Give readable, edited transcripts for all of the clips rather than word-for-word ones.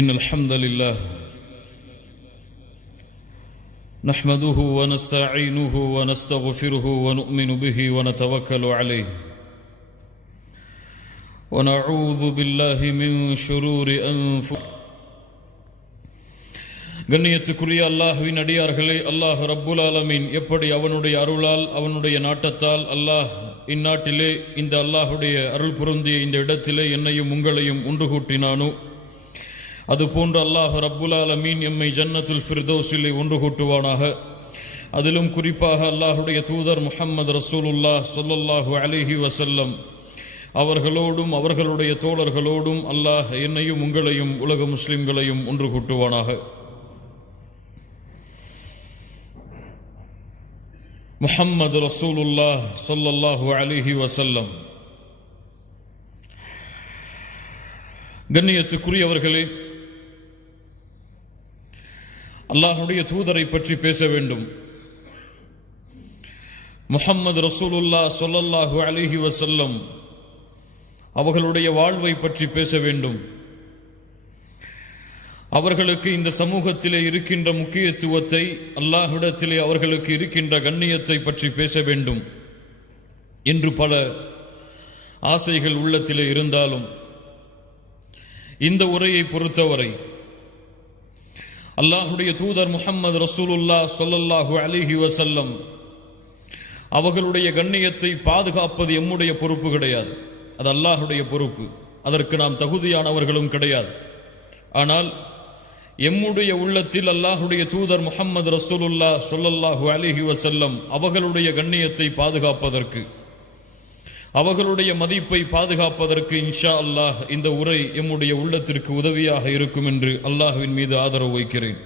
إن الحمد لله نحمده ونستعينه ونستغفره ونؤمن به ونتوكل عليه ونعوذ بالله من شرور أنفسنا. கண்ணியத்துக்குரிய அல்லாஹ்வின் அடியார்களே, அல்லாஹ் ரப்புல் ஆலமீன் எப்படி அவனுடைய அருளால் அவனுடைய நாட்டத்தால் அல்லாஹ் இந்நாட்டிலே இந்த அல்லாஹுடைய அருள் பொருந்திய இந்த இடத்திலே என்னையும் உங்களையும் ஒன்று கூட்டினானோ, அதுபோன்று அல்லாஹ் ரப்புல் ஆலமீன் எம்மை ஜன்னத்துல் ஃபிர்தௌஸிலே ஒன்று கூட்டுவானாக. அதிலும் குறிப்பாக அல்லாஹுடைய தூதர் முஹம்மது ரசூலுல்லாஹ் ஸல்லல்லாஹு அலைஹி வஸல்லம் அவர்களோடும் அவர்களுடைய தோழர்களோடும் அல்லாஹ் என்னையும் உங்களையும் உலக முஸ்லிம்களையும் ஒன்று கூட்டுவானாக. முஹம்மது ரசூலுல்லாஹ் ஸல்லல்லாஹு அலைஹி வஸல்லம். கண்ணியத்துக்குரியவர்களே, அல்லாஹுடைய தூதரை பற்றி பேச வேண்டும். முஹம்மது ரசூலுல்லாஹ் ஸல்லல்லாஹு அலைஹி வஸல்லம் அவர்களுடைய வாழ்வை பற்றி பேச வேண்டும். அவர்களுக்கு இந்த சமூகத்திலே இருக்கின்ற முக்கியத்துவத்தை, அல்லாஹ்விடத்திலே அவர்களுக்கு இருக்கின்ற கண்ணியத்தை பற்றி பேச வேண்டும் என்று பல ஆசைகள் உள்ளத்திலே இருந்தாலும், இந்த உரையை பொறுத்தவரை அல்லாஹுடைய தூதர் முஹம்மது ரசூலுல்லாஹ் ஸல்லல்லாஹு அலைஹி வஸல்லம் அவர்களுடைய கண்ணியத்தை பாதுகாப்பது எம்முடைய பொறுப்பு கிடையாது, அது அல்லாஹுடைய பொறுப்பு. அதற்கு நாம் தகுதியானவர்களும் கிடையாது. ஆனால் எம்முடைய உள்ளத்தில் அல்லாஹுடைய தூதர் முஹம்மது ரசூலுல்லாஹ் ஸல்லல்லாஹு அலைஹி வஸல்லம் அவர்களுடைய கண்ணியத்தை பாதுகாப்பதற்கு, அவர்களுடைய மதிப்பை பாதுகாப்பதற்கு இன்ஷா அல்லாஹ் இந்த உரை எம்முடைய உள்ளத்திற்கு உதவியாக இருக்கும் என்று அல்லாஹ்வின் மீது ஆதரவு வைக்கிறேன்.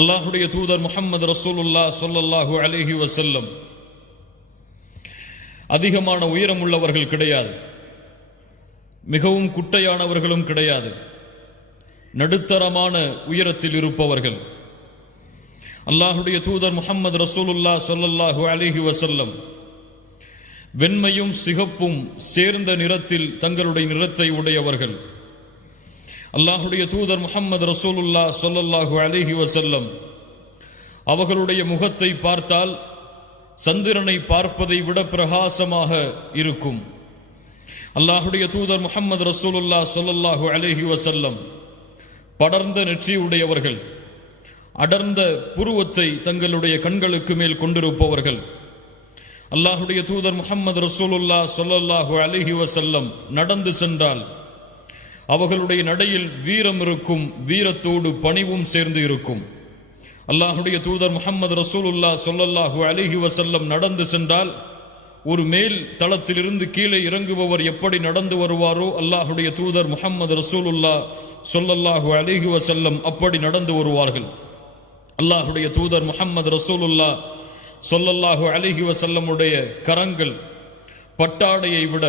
அல்லாஹுடைய தூதர் முஹம்மது ரசூலுல்லாஹ் ஸல்லல்லாஹு அலைஹி வஸல்லம் அதிகமான உயரம் உள்ளவர்கள் கிடையாது, மிகவும் குட்டையானவர்களும் கிடையாது, நடுத்தரமான உயரத்தில் இருப்பவர்கள். அல்லாஹுடைய தூதர் முஹம்மது ரசூலுல்லாஹ் ஸல்லல்லாஹு அலைஹி வஸல்லம் வெண்மையும் சிகப்பும் சேர்ந்த நிறத்தில் தங்களுடைய நிறத்தை உடையவர்கள். அல்லாஹுடைய தூதர் முஹம்மது ரசூலுல்லாஹ் ஸல்லல்லாஹு அலைஹி வஸல்லம் அவர்களுடைய முகத்தை பார்த்தால் சந்திரனை பார்ப்பதை விட பிரகாசமாக இருக்கும். அல்லாஹுடைய தூதர் முஹம்மது ரசூலுல்லாஹ் ஸல்லல்லாஹு அலைஹி வஸல்லம் படர்ந்த நெற்றி உடையவர்கள், அடர்ந்த புருவத்தை தங்களுடைய கண்களுக்கு மேல் கொண்டிருப்பவர்கள். அல்லாஹுடைய தூதர் முஹம்மது ரசூலுல்லாஹ் ஸல்லல்லாஹு அலைஹி வஸல்லம் நடந்து சென்றால் அவர்களுடைய நடையில் வீரம் இருக்கும், வீரத்தோடு பணிவும் சேர்ந்து இருக்கும். அல்லாஹுடைய தூதர் முஹம்மது ரசூலுல்லாஹ் ஸல்லல்லாஹு அலைஹி வஸல்லம் நடந்து சென்றால் ஒரு மேல் தளத்திலிருந்து கீழே இறங்குபவர் எப்படி நடந்து வருவாரோ, அல்லாஹுடைய தூதர் முஹம்மது ரசூலுல்லாஹ் ஸல்லல்லாஹு அலைஹி வஸல்லம் அப்படி நடந்து வருவார்கள். அல்லாஹுடைய தூதர் முஹம்மது ரசூலுல்லாஹ் ஸல்லல்லாஹு அலைஹி வஸல்லமுடைய கரங்கள் பட்டாடையை விட,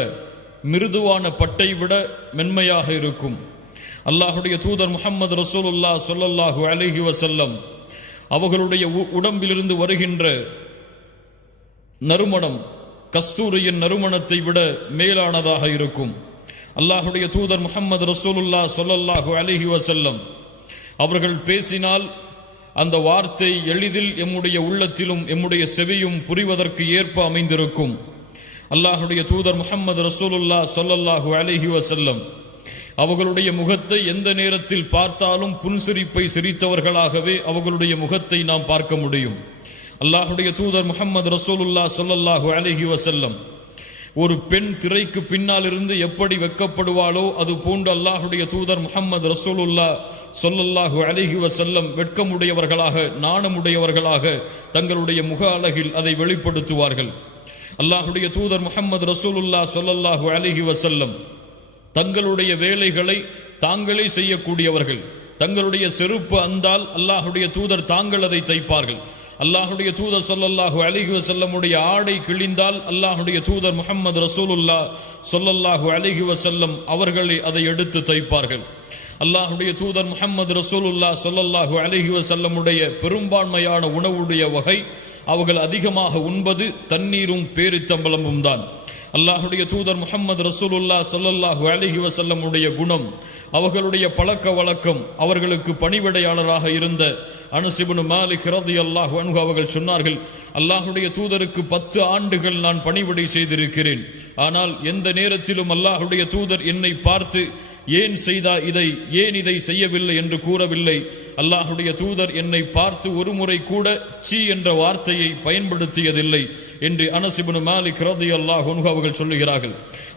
மிருதுவான பட்டை விட மென்மையாக இருக்கும். அல்லாஹுடைய தூதர் முஹம்மது ரசூலுல்லாஹ் ஸல்லல்லாஹு அலைஹி வஸல்லம் அவர்களுடைய உடம்பிலிருந்து வருகின்ற நறுமணம் கஸ்தூரியின் நறுமணத்தை விட மேலானதாக இருக்கும். அல்லாஹுடைய தூதர் முஹம்மது ரசூலுல்லாஹ் ஸல்லல்லாஹு அலைஹி வஸல்லம் அவர்கள் பேசினால் அந்த வார்த்தை எளிதில் எம்முடைய உள்ளத்திலும் எம்முடைய செவியும் புரிவதற்கு ஏற்ப அமைந்திருக்கும். அல்லாஹுடைய தூதர் முஹம்மது ரசூலுல்லாஹ் ஸல்லல்லாஹு அலைஹி வஸல்லம் அவர்களுடைய முகத்தை எந்த நேரத்தில் பார்த்தாலும் புன்சிரிப்பை சிரித்தவர்களாகவே அவர்களுடைய முகத்தை நாம் பார்க்க முடியும். அல்லாஹுடைய தூதர் முஹம்மது ரசூலுல்லாஹ் ஸல்லல்லாஹு அலைஹி வஸல்லம் ஒரு பெண் திரைக்கு பின்னால் இருந்து எப்படி வெட்கப்படுவாளோ அது போன்று அல்லாஹுடைய தூதர் முஹம்மது ரசூலுல்லாஹ் ஸல்லல்லாஹு அலைஹி வஸல்லம் வெட்கமுடையவர்களாக, நாணமுடையவர்களாக தங்களுடைய முக அழகில் அதை வெளிப்படுத்துவார்கள். அல்லாஹுடைய தூதர் முஹம்மது ரசூலுல்லாஹ் ஸல்லல்லாஹு அலைஹி வஸல்லம் தங்களுடைய வேலைகளை தாங்களே செய்யக்கூடியவர்கள். தங்களுடைய செருப்பு அந்தால் அல்லாஹுடைய தூதர் தாங்கள் அதை தைப்பார்கள். அல்லாஹுடைய தூதர் ஸல்லல்லாஹு அலைஹி வஸல்லமுடைய ஆடை கிழிந்தால் அல்லாஹுடைய தூதர் முஹம்மது ரசூலுல்லாஹ் ஸல்லல்லாஹு அலைஹி வஸல்லம் அவர்களே அதை எடுத்து தைப்பார்கள். அல்லாஹுடைய தூதர் முஹம்மது ரசூலுல்லாஹ் ஸல்லல்லாஹு அலைஹி வஸல்லமுடைய பெரும்பான்மையான உணவுடைய வகை அவர்கள் அதிகமாக உண்பது தண்ணீரும் பேரித்தம்பலமும் தான். அல்லாஹுடைய தூதர் முஹம்மது ரசூலுல்லாஹ் ஸல்லல்லாஹு அலைஹி வஸல்லம் உடைய குணம் அவர்களுடைய பழக்க வழக்கம். அவர்களுக்கு பணிவிடையாளராக இருந்த அனஸ் இப்னு மாலிக் ரலியல்லாஹு அன்ஹு அவர்கள் சொன்னார்கள், அல்லாஹ்வுடைய தூதருக்கு 10 ஆண்டுகள் நான் பணிவிடை செய்திருக்கிறேன். ஆனால் எந்த நேரத்திலும் அல்லாஹ்வுடைய தூதர் என்னை பார்த்து ஏன் இதை செய்யவில்லை என்று கூறவில்லை. அல்லாஹ்வுடைய தூதர் என்னை பார்த்து ஒரு முறை கூட சீ என்ற வார்த்தையை பயன்படுத்தியதில்லை என்று அனஸ் இப்னு மாலிக் ரலியல்லாஹு அன்ஹு அவர்கள் சொல்லுகிறார்கள்.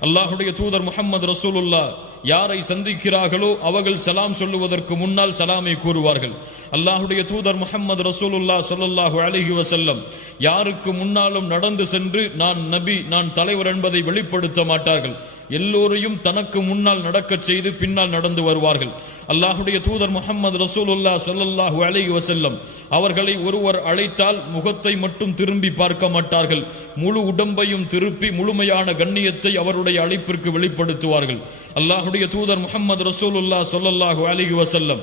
அல்லாஹ்வுடைய தூதர் முஹம்மது ரசூலுல்லாஹ் யாரை சந்திக்கிறார்களோ அவர்கள் சலாம் சொல்லுவதற்கு முன்னால் சலாமை கூறுவார்கள். அல்லாஹ்வுடைய தூதர் முஹம்மது ரசூலுல்லாஹ் ஸல்லல்லாஹு அலைஹி வஸல்லம் யாருக்கு முன்னாலும் நடந்து சென்று நான் நபி, நான் தலைவர் என்பதை வெளிப்படுத்த மாட்டார்கள். எல்லோரையும் தனக்கு முன்னால் நடக்கச் செய்து பின்னால் நடந்து வருவார்கள். அல்லாஹ்வுடைய தூதர் முஹம்மது ரசூலுல்லாஹ் ஸல்லல்லாஹு அலைஹி வஸல்லம் அவர்களை ஒருவர் அழைத்தால் முகத்தை மட்டும் திரும்பி பார்க்க மாட்டார்கள், முழு உடம்பையும் திருப்பி முழுமையான கண்ணியத்தை அவருடைய அழைப்பிற்கு வெளிப்படுத்துவார்கள். அல்லாஹ்வுடைய தூதர் முஹம்மது ரசூலுல்லாஹ் ஸல்லல்லாஹு அலைஹி வஸல்லம்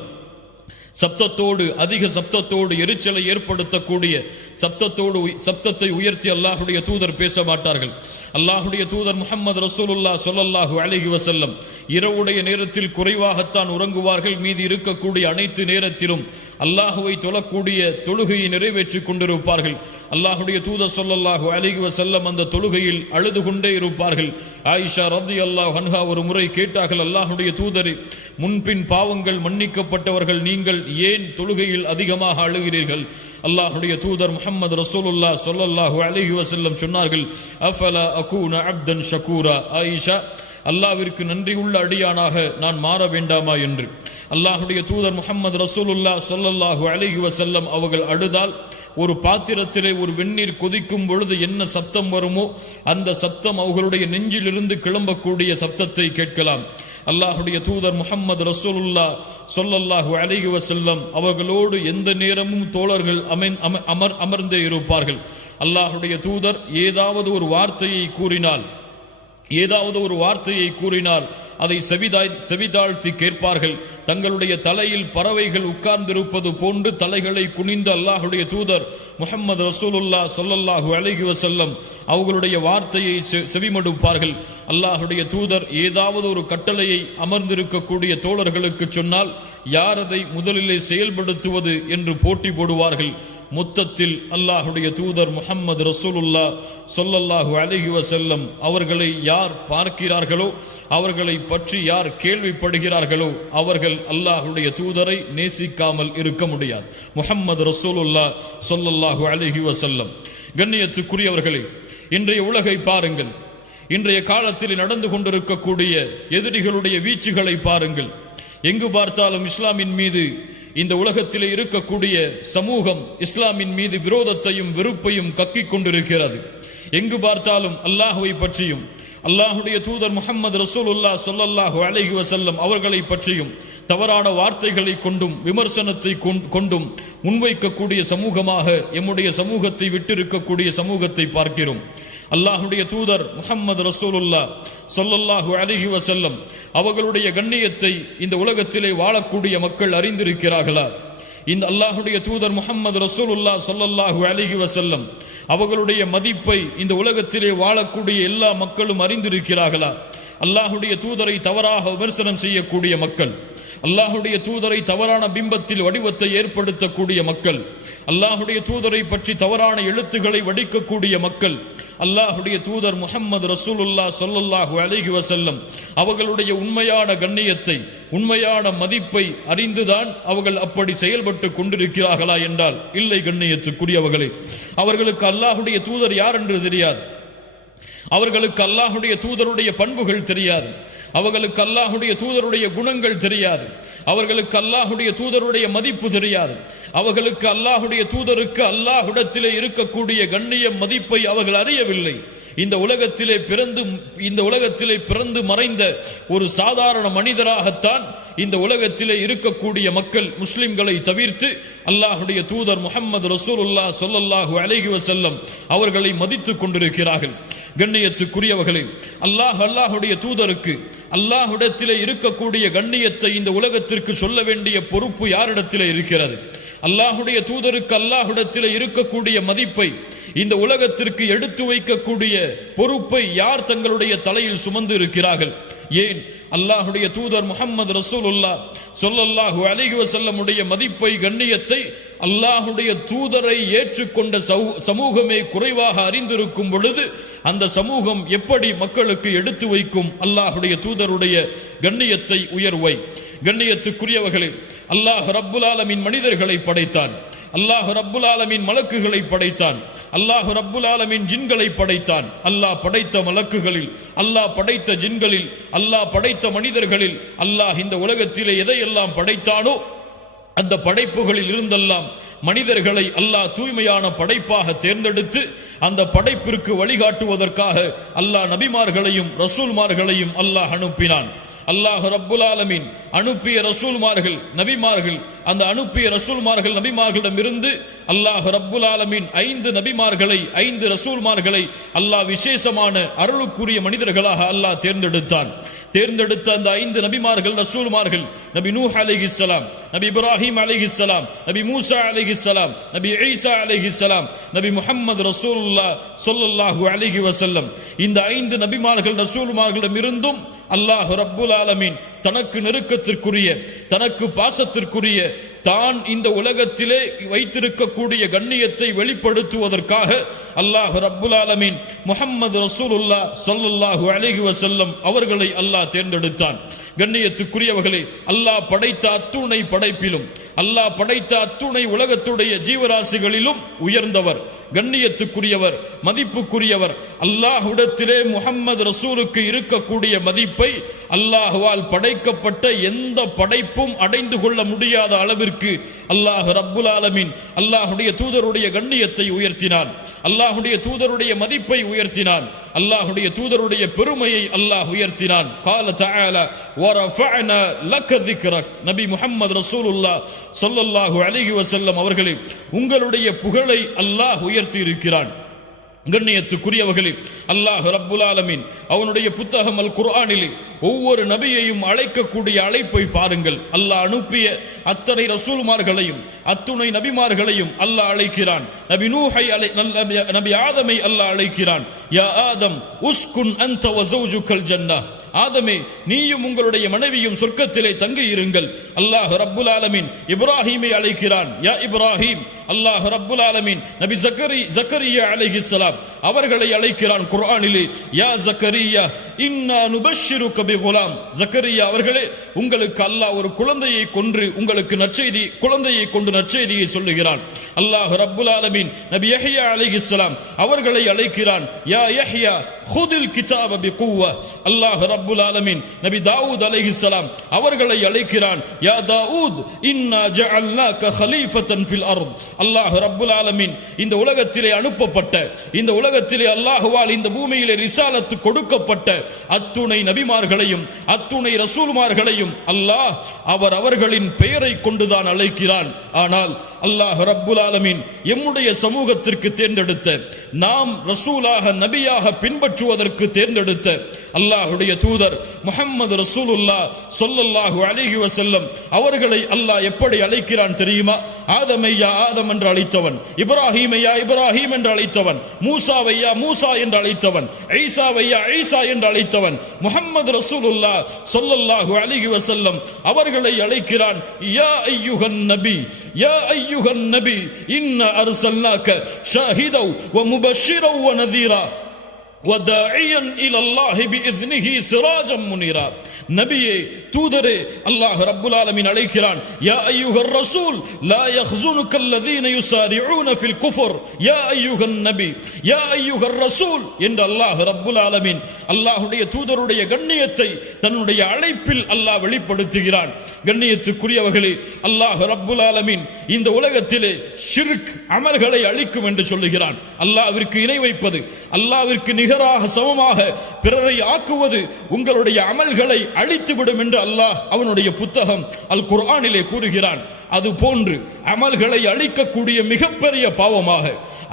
சப்தத்தோடு, அதிக சப்தத்தோடு, எரிச்சலை ஏற்படுத்தக்கூடிய சப்தத்தை உயர்த்தி அல்லாஹ்வுடைய தூதர் பேச மாட்டார்கள். அல்லாஹ்வுடைய தூதர் முஹம்மது ரசூலுல்லாஹ் ஸல்லல்லாஹு அலைஹி வஸல்லம் இரவுடைய நேரத்தில் குறைவாகத்தான் உறங்குவார்கள். மீதி இருக்கக்கூடிய அனைத்து நேரத்திலும் அல்லாஹுவை தொழக்கூடிய தொழுகையை நிறைவேற்றிக் கொண்டிருப்பார்கள். அல்லாஹ்வுடைய தூதர் ஸல்லல்லாஹு அலைஹி வஸல்லம் அந்த தொழுகையில் அழுது கொண்டே இருப்பார்கள். ஆயிஷா ரலியல்லாஹு அன்ஹா ஒரு முறை கேட்டார்கள், அல்லாஹ்வுடைய தூதரே, முன்பின் பாவங்கள் மன்னிக்கப்பட்டவர்கள் நீங்கள் ஏன் தொழுகையில் அதிகமாக அழுகிறீர்கள்? அல்லாஹ்வுடைய தூதர் முஹம்மது ரசூலுல்லாஹ் ஸல்லல்லாஹு அலைஹி வஸல்லம் சொன்னார்கள், அஃபலா அகூன அப்தன் ஷகூரா, ஆயிஷா, அல்லாஹ்விற்கு நன்றியுள்ள அடியானாக நான் மாற வேண்டாமா என்று. அல்லாஹ்வுடைய தூதர் முஹம்மது ரசூலுல்லாஹ் ஸல்லல்லாஹு அலைஹி வஸல்லம் அவர்கள் அழுதால் ஒரு பாத்திரத்திலே ஒரு வெந்நீர் கொதிக்கும் பொழுது என்ன சப்தம் வருமோ அந்த சப்தம் அவர்களுடைய நெஞ்சிலிருந்து கிளம்பக்கூடிய சப்தத்தை கேட்கலாம். அல்லாஹ்வுடைய தூதர் முஹம்மது ரசூலுல்லாஹ் ஸல்லல்லாஹு அலைஹி வஸல்லம் அவர்களோடு எந்த நேரமும் தோழர்கள் அமர்ந்தே இருப்பார்கள். அல்லாஹ்வுடைய தூதர் ஏதாவது ஒரு வார்த்தையை கூறினால் அதை செவிதாழ்த்தி கேட்பார்கள். தங்களுடைய தலையில் பறவைகள் உட்கார்ந்திருப்பது போன்று தலைகளை குனிந்து அல்லாஹ்வுடைய தூதர் முஹம்மது ரசூலுல்லாஹ் ஸல்லல்லாஹு அலைஹி வஸல்லம் அவர்களுடைய வார்த்தையை செவிமடுப்பார்கள். அல்லாஹ்வுடைய தூதர் ஏதாவது ஒரு கட்டளையை அமர்ந்திருக்கக்கூடிய தோழர்களுக்கு சொன்னால் யார் அதை முதலிலே செயல்படுத்துவது என்று போட்டி போடுவார்கள். மொத்தத்தில் அல்லாஹ்வுடைய தூதர் முஹம்மது ரசூலுல்லாஹ் ஸல்லல்லாஹு அலைஹி வஸல்லம் அவர்களை யார் பார்க்கிறார்களோ, அவர்களை பற்றி யார் கேள்விப்படுகிறார்களோ அவர்கள் அல்லாஹ்வுடைய தூதரை நேசிக்காமல் இருக்க முடியாது. முஹம்மது ரசூலுல்லாஹ் ஸல்லல்லாஹு அலைஹி வஸல்லம். கண்ணியத்துக்குரியவர்களே, இன்றைய உலகை பாருங்கள். இன்றைய காலத்தில் நடந்து கொண்டிருக்கக்கூடிய எதிரிகளுடைய வீச்சுகளை பாருங்கள். எங்கு பார்த்தாலும் இஸ்லாமின் மீது, இந்த உலகத்திலே இருக்கக்கூடிய சமூகம் இஸ்லாமின் மீது விரோதத்தையும் வெறுப்பையும் கக்கிக் கொண்டிருக்கிறது. எங்கு பார்த்தாலும் அல்லாஹுவை பற்றியும் அல்லாஹ்வுடைய தூதர் முஹம்மது ரசூலுல்லாஹ் ஸல்லல்லாஹு அலைஹி வஸல்லம் அவர்களை பற்றியும் தவறான வார்த்தைகளை கொண்டும் விமர்சனத்தை கொண்டும் முன்வைக்கக்கூடிய சமூகமாக எம்முடைய சமூகத்தை விட்டிருக்கக்கூடிய சமூகத்தை பார்க்கிறோம். அல்லாஹ்வுடைய தூதர் முஹம்மது ரசூலுல்லாஹ் ஸல்லல்லாஹு அலைஹி வஸல்லம் அவர்களுடைய கண்ணியத்தை இந்த உலகத்திலே வாழக்கூடிய மக்கள் அறிந்திருக்கிறார்களா? இந்த அல்லாஹ்வுடைய தூதர் முஹம்மது ரசூலுல்லாஹ் ஸல்லல்லாஹு அலைஹி வஸல்லம் அவர்களுடைய மதிப்பை இந்த உலகத்திலே வாழக்கூடிய எல்லா மக்களும் அறிந்திருக்கிறார்களா? அல்லாஹ்வுடைய தூதரை தவறாக விமர்சனம் செய்யக்கூடிய மக்கள், அல்லாஹ்வுடைய தூதரை தவறான பிம்பத்தில் வடிவத்தை ஏற்படுத்தக்கூடிய மக்கள், அல்லாஹ்வுடைய தூதரை பற்றி தவறான எழுத்துக்களை வடிக்கக்கூடிய மக்கள், அல்லாஹ்வுடைய தூதர் முஹம்மது ரசூலுல்லாஹ் ஸல்லல்லாஹு அலைஹி வஸல்லம் அவர்களுடைய உண்மையான கண்ணியத்தை, உண்மையான மதிப்பை அறிந்துதான் அவர்கள் அப்படி செயல்பட்டு கொண்டிருக்கிறார்களா என்றால் இல்லை. கண்ணியத்துக்குரியவர்களே, அவர்களுக்கு அல்லாஹ்வுடைய தூதர் யார் என்று தெரியாது. அவர்களுக்கு அல்லாஹ்வுடைய தூதருடைய பண்புகள் தெரியாது. அவர்களுக்கு அல்லாஹ்வுடைய தூதருடைய குணங்கள் தெரியாது. அவர்களுக்கு அல்லாஹ்வுடைய தூதருடைய மதிப்பு தெரியாது. அவர்களுக்கு அல்லாஹ்வுடைய தூதருக்கு அல்லாஹ்விடத்திலே இருக்கக்கூடிய கண்ணிய மதிப்பை அவர்கள் அறியவில்லை. இந்த உலகத்திலே பிறந்து மறைந்த ஒரு சாதாரண மனிதராகத்தான் இந்த உலகத்திலே இருக்கக்கூடிய மக்கள் முஸ்லிம்களை தவிர்த்து அல்லாஹ்வுடைய தூதர் முஹம்மது ரசூலுல்லாஹ் ஸல்லல்லாஹு அலைஹி வஸல்லம் அவர்களை மதித்துக் கொண்டிருக்கிறார்கள். கண்ணியத்துக்குரியவர்களே, அல்லாஹ்வுடைய தூதருக்கு அல்லாஹ்விடத்திலே இருக்கக்கூடிய கண்ணியத்தை இந்த உலகத்திற்கு சொல்ல வேண்டிய பொறுப்பு யாரிடத்திலே இருக்கிறது? அல்லாஹ்வுடைய தூதருக்கு அல்லாஹ்விடத்திலே இருக்கக்கூடிய மதிப்பை இந்த உலகத்திற்கு எடுத்து வைக்கக்கூடிய பொறுப்பை யார் தங்களுடைய தலையில் சுமந்து இருக்கிறார்கள்? ஏன் அல்லாஹுடைய தூதர் முஹம்மது ரசூலுல்லாஹ் ஸல்லல்லாஹு அலைஹி வஸல்லமுடைய மதிப்பை கண்ணியத்தை அல்லாஹுடைய தூதரை ஏற்றுக்கொண்ட சமூகமே குறைவாக அறிந்திருக்கும் பொழுது அந்த சமூகம் எப்படி மக்களுக்கு எடுத்து வைக்கும் அல்லாஹுடைய தூதருடைய கண்ணியத்தை, உயர்வை? கண்ணியத்துக்குரியவர்களே, அல்லாஹ் ரப்புல் ஆலமீன் மனிதர்களை படைத்தான், அல்லாஹ் ரப்புல் ஆலமீன் மலக்குகளை படைத்தான், அல்லாஹ் ரப்புல் ஆலமீன் ஜின்களை படைத்தான். அல்லாஹ் படைத்த மலக்குகளில், அல்லாஹ் படைத்த ஜின்களில், அல்லாஹ் படைத்த மனிதர்களில் அல்லாஹ் இந்த உலகத்திலே எதையெல்லாம் படைத்தானோ அந்த படைப்புகளில் இருந்தெல்லாம் மனிதர்களை அல்லாஹ் தூய்மையான படைப்பாக தேர்ந்தெடுத்து அந்த படைப்பிற்கு வழிகாட்டுவதற்காக அல்லாஹ் நபிமார்களையும் ரசூல்மார்களையும் அல்லாஹ் அனுப்பினான். அல்லாஹ் ரப்புல் ஆலமீன் அனுப்பிய ரசூல்மார்கள், நபிமார்கள், அந்த அனுப்பிய ரசூல்மார்கள் நபிமார்களிடமிருந்து அல்லாஹ் ரப்புல் ஆலமீன் 5 நபிமார்களை, 5 ரசூல்மார்களை அல்லாஹ் விசேஷமான அருளுக்குரிய மனிதர்களாக அல்லாஹ் தேர்ந்தெடுத்தான். தேர்ந்தெடுத்த அந்த 5 நபிமார்கள், ரசூல்மார்கள், நபி நூஹ் அலைஹிஸ்ஸலாம், நபி இப்ராஹிம் அலைஹிஸ்ஸலாம், நபி மூசா அலைஹிஸ்ஸலாம், நபி ஈசா அலைஹிஸ்ஸலாம், நபி முஹம்மது ரசூலுல்லாஹ் ஸல்லல்லாஹு அலைஹி வஸல்லம். இந்த 5 நபிமார்கள், ரசூல்மார்களிடமிருந்தும் அல்லாஹ் ரப்புல் ஆலமீன் தனக்கு நெருக்கத்திற்குரிய, தனக்கு பாசத்திற்குரிய, தான் இந்த உலகத்திலே வைத்திருக்கக்கூடிய கண்ணியத்தை வெளிப்படுத்துவதற்காக அல்லாஹ் ரப்புல் ஆலமீன் முஹம்மது ரசூலுல்லாஹ் ஸல்லல்லாஹு அலைஹி வஸல்லம் அவர்களை அல்லாஹ் தேர்ந்தெடுத்தான். கண்ணியத்துக்குரியவர்களே, அல்லாஹ் படைத்த அத்துணை படைப்பிலும், அல்லாஹ் படைத்த அத்துணை உலகத்துடைய ஜீவராசிகளிலும் உயர்ந்தவர், கண்ணியத்துக்குரியவர், மதிப்புக்குரியவர். அல்லாஹ்விடத்திலே முஹம்மது ரசூலுக்கு இருக்கக்கூடிய மதிப்பை அல்லாஹ்வால் படைக்கப்பட்ட எந்த படைப்பும் அடைந்து கொள்ள முடியாத அளவிற்கு அல்லாஹ் ரப்புல் ஆலமீன் அல்லாஹுடைய தூதருடைய கண்ணியத்தை உயர்த்தினான், அல்லாஹுடைய தூதருடைய மதிப்பை உயர்த்தினான், அல்லாஹுடைய தூதருடைய பெருமையை அல்லாஹ் உயர்த்தினான். قال تعالى ورفعنا لك ذكرك. நபி முஹம்மது ரசூலுல்லாஹ் ஸல்லல்லாஹு அலைஹி வஸல்லம் அவர்களே, உங்களுடைய புகழை அல்லாஹ் உயர்த்தி இருக்கிறான். கண்ணியத்துக்குரியவர்களே, அல்லாஹ் ரப்புல் ஆலமீன் அவனுடைய புத்தகம் அல் குர்ஆனிலே ஒவ்வொரு நபியையும் அழைக்கக்கூடிய அழைப்பை பாருங்கள். அல்லாஹ் அனுப்பிய அத்தனை ரசூல்மார்களையும் அத்துணை நபிமார்களையும் அல்லாஹ் அழைக்கிறான். நபி நூஹை, நபி ஆதமை அல்லாஹ் அழைக்கிறான். யா ஆதம் உஸ்குன் அன்த வ ஸௌஜுகல் ஜன்னah. ஆதமே, நீயும் உங்களுடைய மனைவியும் சொர்க்கத்திலே தங்கி இருங்கள். அல்லாஹ் ரப்புல் ஆலமீன் இப்ராஹீமை அழைக்கிறான். யா இப்ராஹீம். அல்லாஹ் ரப்புல் ஆலமீன் நபி ஜக்கரியா அலைஹிஸ்ஸலாம் அவர்களை அழைக்கிறான் குர்ஆனிலே. யா ஜக்கரியா இன்னா நுபஷ்ஷிருக பிகுலாம். ஜக்கரியா அவர்களே, உங்களுக்கு அல்லாஹ் ஒரு குழந்தையை கொன்று உங்களுக்கு நற்செய்தி, குழந்தையை கொண்டு நற்செய்தியை சொல்லுகிறான். அல்லாஹ் ரப்புல் ஆலமீன் நபி யஹ்யா அலைஹிஸ்ஸலாம் அவர்களை அழைக்கிறான். யா யஹ்யா ஹுதில் கிதாப பிகுவா. அல்லாஹ் ரப்புல் ஆலமீன் நபி தாவூத் அலைஹிஸ்ஸலாம் அவர்களை அழைக்கிறான். யா தாவூத் இன்னா ஜஅல்னாக கலீஃபத்தன் ஃபில் அர்த். அல்லாஹ் ரப்புல் ஆலமீன் இந்த உலகத்திலே அனுப்பப்பட்ட, இந்த உலகத்திலே அல்லாஹ்வால் இந்த பூமியிலே ரிசாலத்து கொடுக்கப்பட்ட அத்துணை நபிமார்களையும் அத்துணை ரசூல்மார்களையும் அல்லாஹ் அவர்களின் பெயரை கொண்டுதான் அழைக்கிறான். ஆனால் அல்லாஹ் ரப்புல் ஆலமீன் எம்முடைய சமூகத்திற்கு தேர்ந்தெடுத்த, நாம் ரசூலாக நபியாக பின்பற்றுவதற்கு தேர்ந்தெடுத்த அல்லாஹுடைய தூதர் முஹம்மது ரசூலுல்லாஹ் ஸல்லல்லாஹு அலைஹி வஸல்லம் அவர்களை அல்லாஹ் எப்படி அழைக்கிறான் தெரியுமா? ஆதமை யா ஆதம் என்று அழைத்தவன், இப்ராஹீமை யா இப்ராஹீம் என்று அழைத்தவன், மூசாவை யா மூசா என்று அழைத்தவன், ஈசாவை யா ஈசா என்று அழைத்தவன், முஹம்மது ரசூலுல்லாஹ் ஸல்லல்லாஹு அலைஹி வஸல்லம் அவர்களை அழைக்கிறான். யா அய்யுஹன் நபி, யா அய்யுஹன் நபி இன்னா அர்சல்னாக ஷாஹிதன் வ முபஷ்ஷிரன் வ நதீரா وَدَاعِيًا إِلَى اللَّهِ بِإِذْنِهِ سِرَاجًا مُنِيرًا. நபியே, தூதரே, அல்லாஹ் ரப்புல் ஆலமீன் அழைக்கிறான். யா அய்யுஹர் ரசூல் லா யஹ்ஸுனுக அல்லதீன யுஸாரிஊன ஃபில் குஃப்ர் யா அய்யுஹன் நபி யா அய்யுஹர் ரசூல் என்று அல்லாஹ் ரப்புல் ஆலமீன் அல்லாஹ்வுடைய தூதருடைய கண்ணியத்தை தன்னுடைய அழைப்பில் அல்லாஹ் வெளிப்படுத்துகிறான். கண்ணியத்துக்குரியவர்களே, அல்லாஹ் ரப்புல் ஆலமீன் இந்த உலகத்திலே ஷிர்க் அமல்களை அழிக்கும் என்று சொல்லுகிறான். அல்லாஹ்விற்கு இணை வைப்பது, அல்லாஹ்விற்கு நிகராக சமமாக பிறரை ஆக்குவது உங்களுடைய அமல்களை அழித்துவிடும் என்று அல்லாஹ் அவனுடைய புத்தகம் அல் குர்ஆனிலே கூறுகிறான். அது போன்று அமல்களை அழிக்கக்கூடிய மிகப்பெரிய பாவமாக,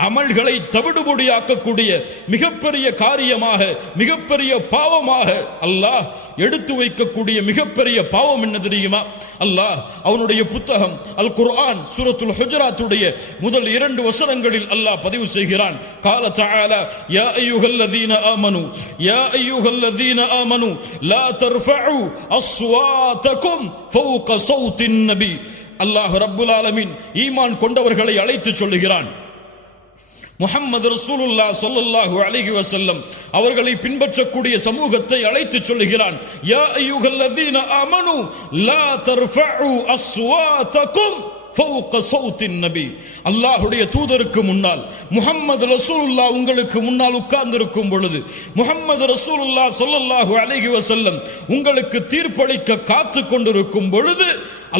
அமல்களை தவிடுபொடியாக்கக்கூடிய மிகப்பெரிய காரியமாக, மிகப்பெரிய பாவமாக அல்லாஹ் எடுத்து வைக்கக்கூடிய மிகப்பெரிய பாவம் என்ன தெரியுமா? அல்லாஹ் அவனுடைய புத்தகம் அல் குர்ஆன் சூரத்துல் ஹுஜராத்துடைய முதல் 2 வசனங்களில் அல்லாஹ் பதிவு செய்கிறான். கால தஆலா யா அய்யுஹல்லதீன ஆமனு யா அய்யுஹல்லதீன ஆமனு லா தர்ஃபஉ அஸ்வாதகும் ஃபௌக ஸௌத்தின் நபி. அல்லாஹ் ரப்புல் ஆலமீன் ஈமான் கொண்டவர்களை அழைத்து சொல்லுகிறான். முஹம்மது ரசூலுல்லாஹ் ஸல்லல்லாஹு அலைஹி வஸல்லம் அவர்களை பின்பற்றக்கூடிய சமூகத்தை அழைத்து சொல்லுகிறான். யா அய்யுஹல்லதீன ஆமனு லா தர்ஃபஉ அஸ்வாதகும் ஃபௌக ஸௌத்தின் நபி. அல்லாஹ்வுடைய தூதருக்கு முன்னால் முஹம்மது ரசூலுல்லாஹ் உங்களுக்கு முன்னால் உட்கார்ந்திருக்கும் பொழுது, முஹம்மது ரசூலுல்லாஹ் ஸல்லல்லாஹு அலைஹி வஸல்லம் உங்களுக்கு தீர்ப்பளிக்க காத்து கொண்டிருக்கும் பொழுது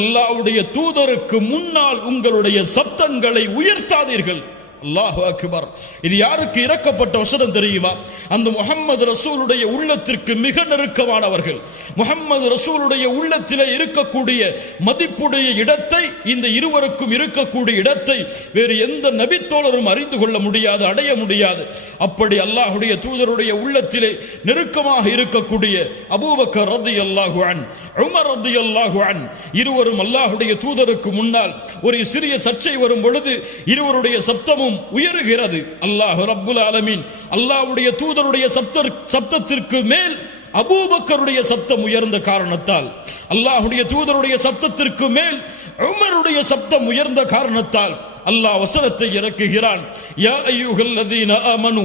அல்லாஹ்வுடைய தூதருக்கு முன்னால் உங்களுடைய சப்தங்களை உயர்த்தாதீர்கள். அல்லாஹு அக்பர். இது யாருக்கு இறக்கப்பட்ட வசனம் தெரியுமா? அந்த முஹம்மது ரசூலுடைய உள்ளத்திற்கு மிக நெருக்கமானவர்கள். முஹம்மது ரசூலுடைய உள்ளத்திலே இருக்கக்கூடிய மதிப்புடைய இடத்தை, இந்த இருவருக்கும் இருக்கக்கூடிய இடத்தை வேறு எந்த நபித்தோழரும் அறிந்து கொள்ள முடியாது, அடைய முடியாது. அப்படி அல்லாஹ்வுடைய தூதருடைய உள்ளத்திலே நெருக்கமாக இருக்கக்கூடிய அபூபக்கர் ரலியல்லாஹு அன்ஹு, உமர் ரலியல்லாஹு அன்ஹு இருவரும் அல்லாஹ்வுடைய தூதருக்கு முன்னால் ஒரு சிறிய சர்ச்சை வரும் பொழுது இருவருடைய சப்தமும் உயருகிறது. அல்லாஹ் ரப்புல் ஆலமீன் அல்லாஹ்வுடைய தூதருடைய சப்தத்திற்கு மேல் அபூபக்கருடைய சப்தம் உயர்ந்த காரணத்தால், அல்லாஹ்வுடைய தூதருடைய சப்தத்திற்கு மேல் உமருடைய சப்தம் உயர்ந்த காரணத்தால் அல்லாஹ் வசனத்தை இறக்குகிறான். யா அய்யுஹல்லதீன ஆமனு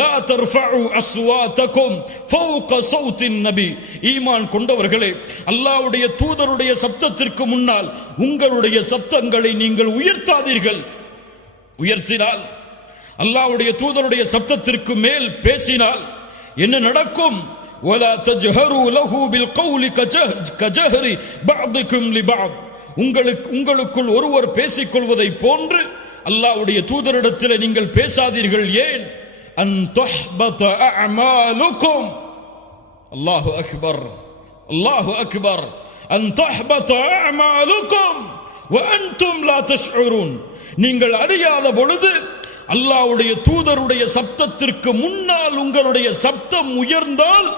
லா தர்ஃபஉ அஸ்வாதகும் ஃபௌக ஸௌத்தின் நபி. ஈமான் கொண்டவர்களே, அல்லாஹ்வுடைய தூதருடைய சப்தத்திற்கு முன்னால் உங்களுடைய சப்தங்களை நீங்கள் உயர்த்தாதீர்கள். உயர்த்தினால், அல்லாஹ்வுடைய தூதருடைய சப்தத்திற்கு மேல் பேசினால் என்ன நடக்கும்? வலா தஜ்ஹரு லஹு பில் கௌலி கஜஹரி பஅதுகும் லிபஅத். உங்களுக்குள் ஒருவர் பேசிக் கொள்வதை போன்று அல்லாஹ்வுடைய தூதரிடத்தில் நீங்கள் பேசாதீர்கள். ஏன்? அன் துஹ்பத அஅமாலுக்கும். அல்லாஹு அக்பர், அல்லாஹு அக்பர். அன் துஹ்பத அஅமாலுக்கும் வ அன்தும் லா தஷ்உரூன். நீங்கள் அறியாத பொழுது அல்லாஹ்வுடைய தூதருடைய சப்தத்திற்கு முன்னால் உங்களுடைய சப்தம் உயர்ந்தால்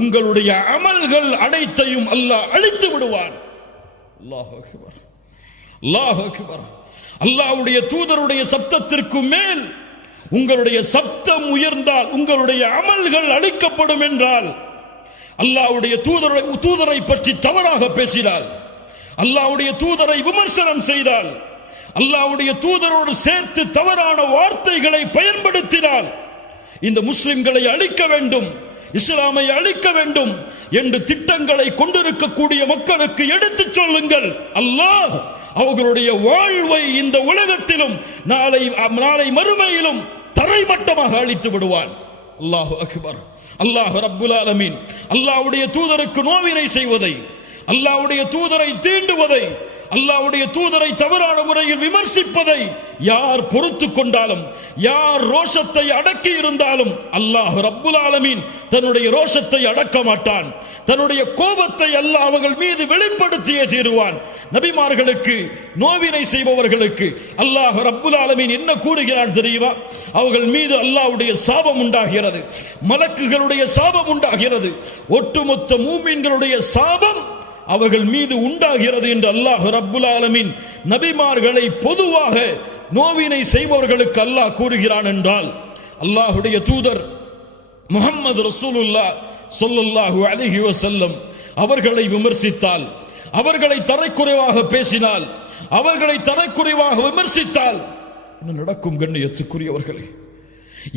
உங்களுடைய அமல்கள் அனைத்தையும் அல்லாஹ் அழித்து விடுவான். அல்லாஹு அக்பர், அல்லாஹு அக்பர். அல்லாஹ்வுடைய தூதருடைய சப்தத்திற்கு மேல் உங்களுடைய சப்தம் உயர்ந்தால் உங்களுடைய அமல்கள் அழிக்கப்படும் என்றால், அல்லாஹ்வுடைய தூதரை பற்றி தவறாக பேசினால், அல்லாஹ்வுடைய தூதரை விமர்சனம் செய்தால், அல்லாஹ்வுடைய தூதரோடு சேர்த்து தவறான வார்த்தைகளை பயன்படுத்தினால், இந்த முஸ்லிம்களை அழிக்க வேண்டும், இஸ்லாமை அழிக்க வேண்டும் என்று திட்டங்களை கொண்டிருக்கக்கூடிய மக்களுக்கு எடுத்துச் சொல்லுங்கள். அல்லாஹ் அவர்களுடைய வாழ்வை இந்த உலகத்திலும் நாளை மறுமையிலும் தரைமட்டமாக அழித்து விடுவான். அல்லாஹு அக்பர். அல்லாஹ் ரப்புல் ஆலமீன் அல்லாஹ்வுடைய தூதருக்கு நோவினை செய்வதை, அல்லாஹ்வுடைய தூதரை தீண்டுவதை, அல்லாஹ்வுடைய தூதரை தவறான முறையில் விமர்சிப்பதை யார் பொறுத்து கொண்டாலும், யார் ரோஷத்தை அடக்கி இருந்தாலும் அல்லாஹ் ரப்புல் ஆலமீன் தன்னுடைய ரோஷத்தை அடக்க மாட்டான். தன்னுடைய கோபத்தை அல்லாஹ் அவர்கள் மீது வெளிப்படுத்தியே தீருவான். நபிமார்களுக்கு நோவினை செய்பவர்களுக்கு அல்லாஹ் ரப்புல் ஆலமீன் என்ன கூறுகிறான் தெரியுமா? அவர்கள் மீது அல்லாஹ்வுடைய சாபம் உண்டாகிறது, மலக்குகளுடைய சாபம் உண்டாகிறது, ஒட்டுமொத்த மூமின்களுடைய சாபம் அவர்கள் மீது உண்டாகிறது என்று அல்லாஹ் ரப்புல் ஆலமீன் நபிமார்களை பொதுவாக நோவினை செய்பவர்களுக்கு அல்லாஹ் கூறுகிறான் என்றால், அல்லாஹ்வுடைய தூதர் முஹம்மது ரசூலுல்லாஹ் ஸல்லல்லாஹு அலைஹி வஸல்லம் அவர்களை விமர்சித்தால், அவர்களை தரைக்குறைவாக பேசினால், அவர்களை தரைக்குறைவாக விமர்சித்தால் என்ன நடக்கும்? கண்ணியத்துக்குரியவர்களே,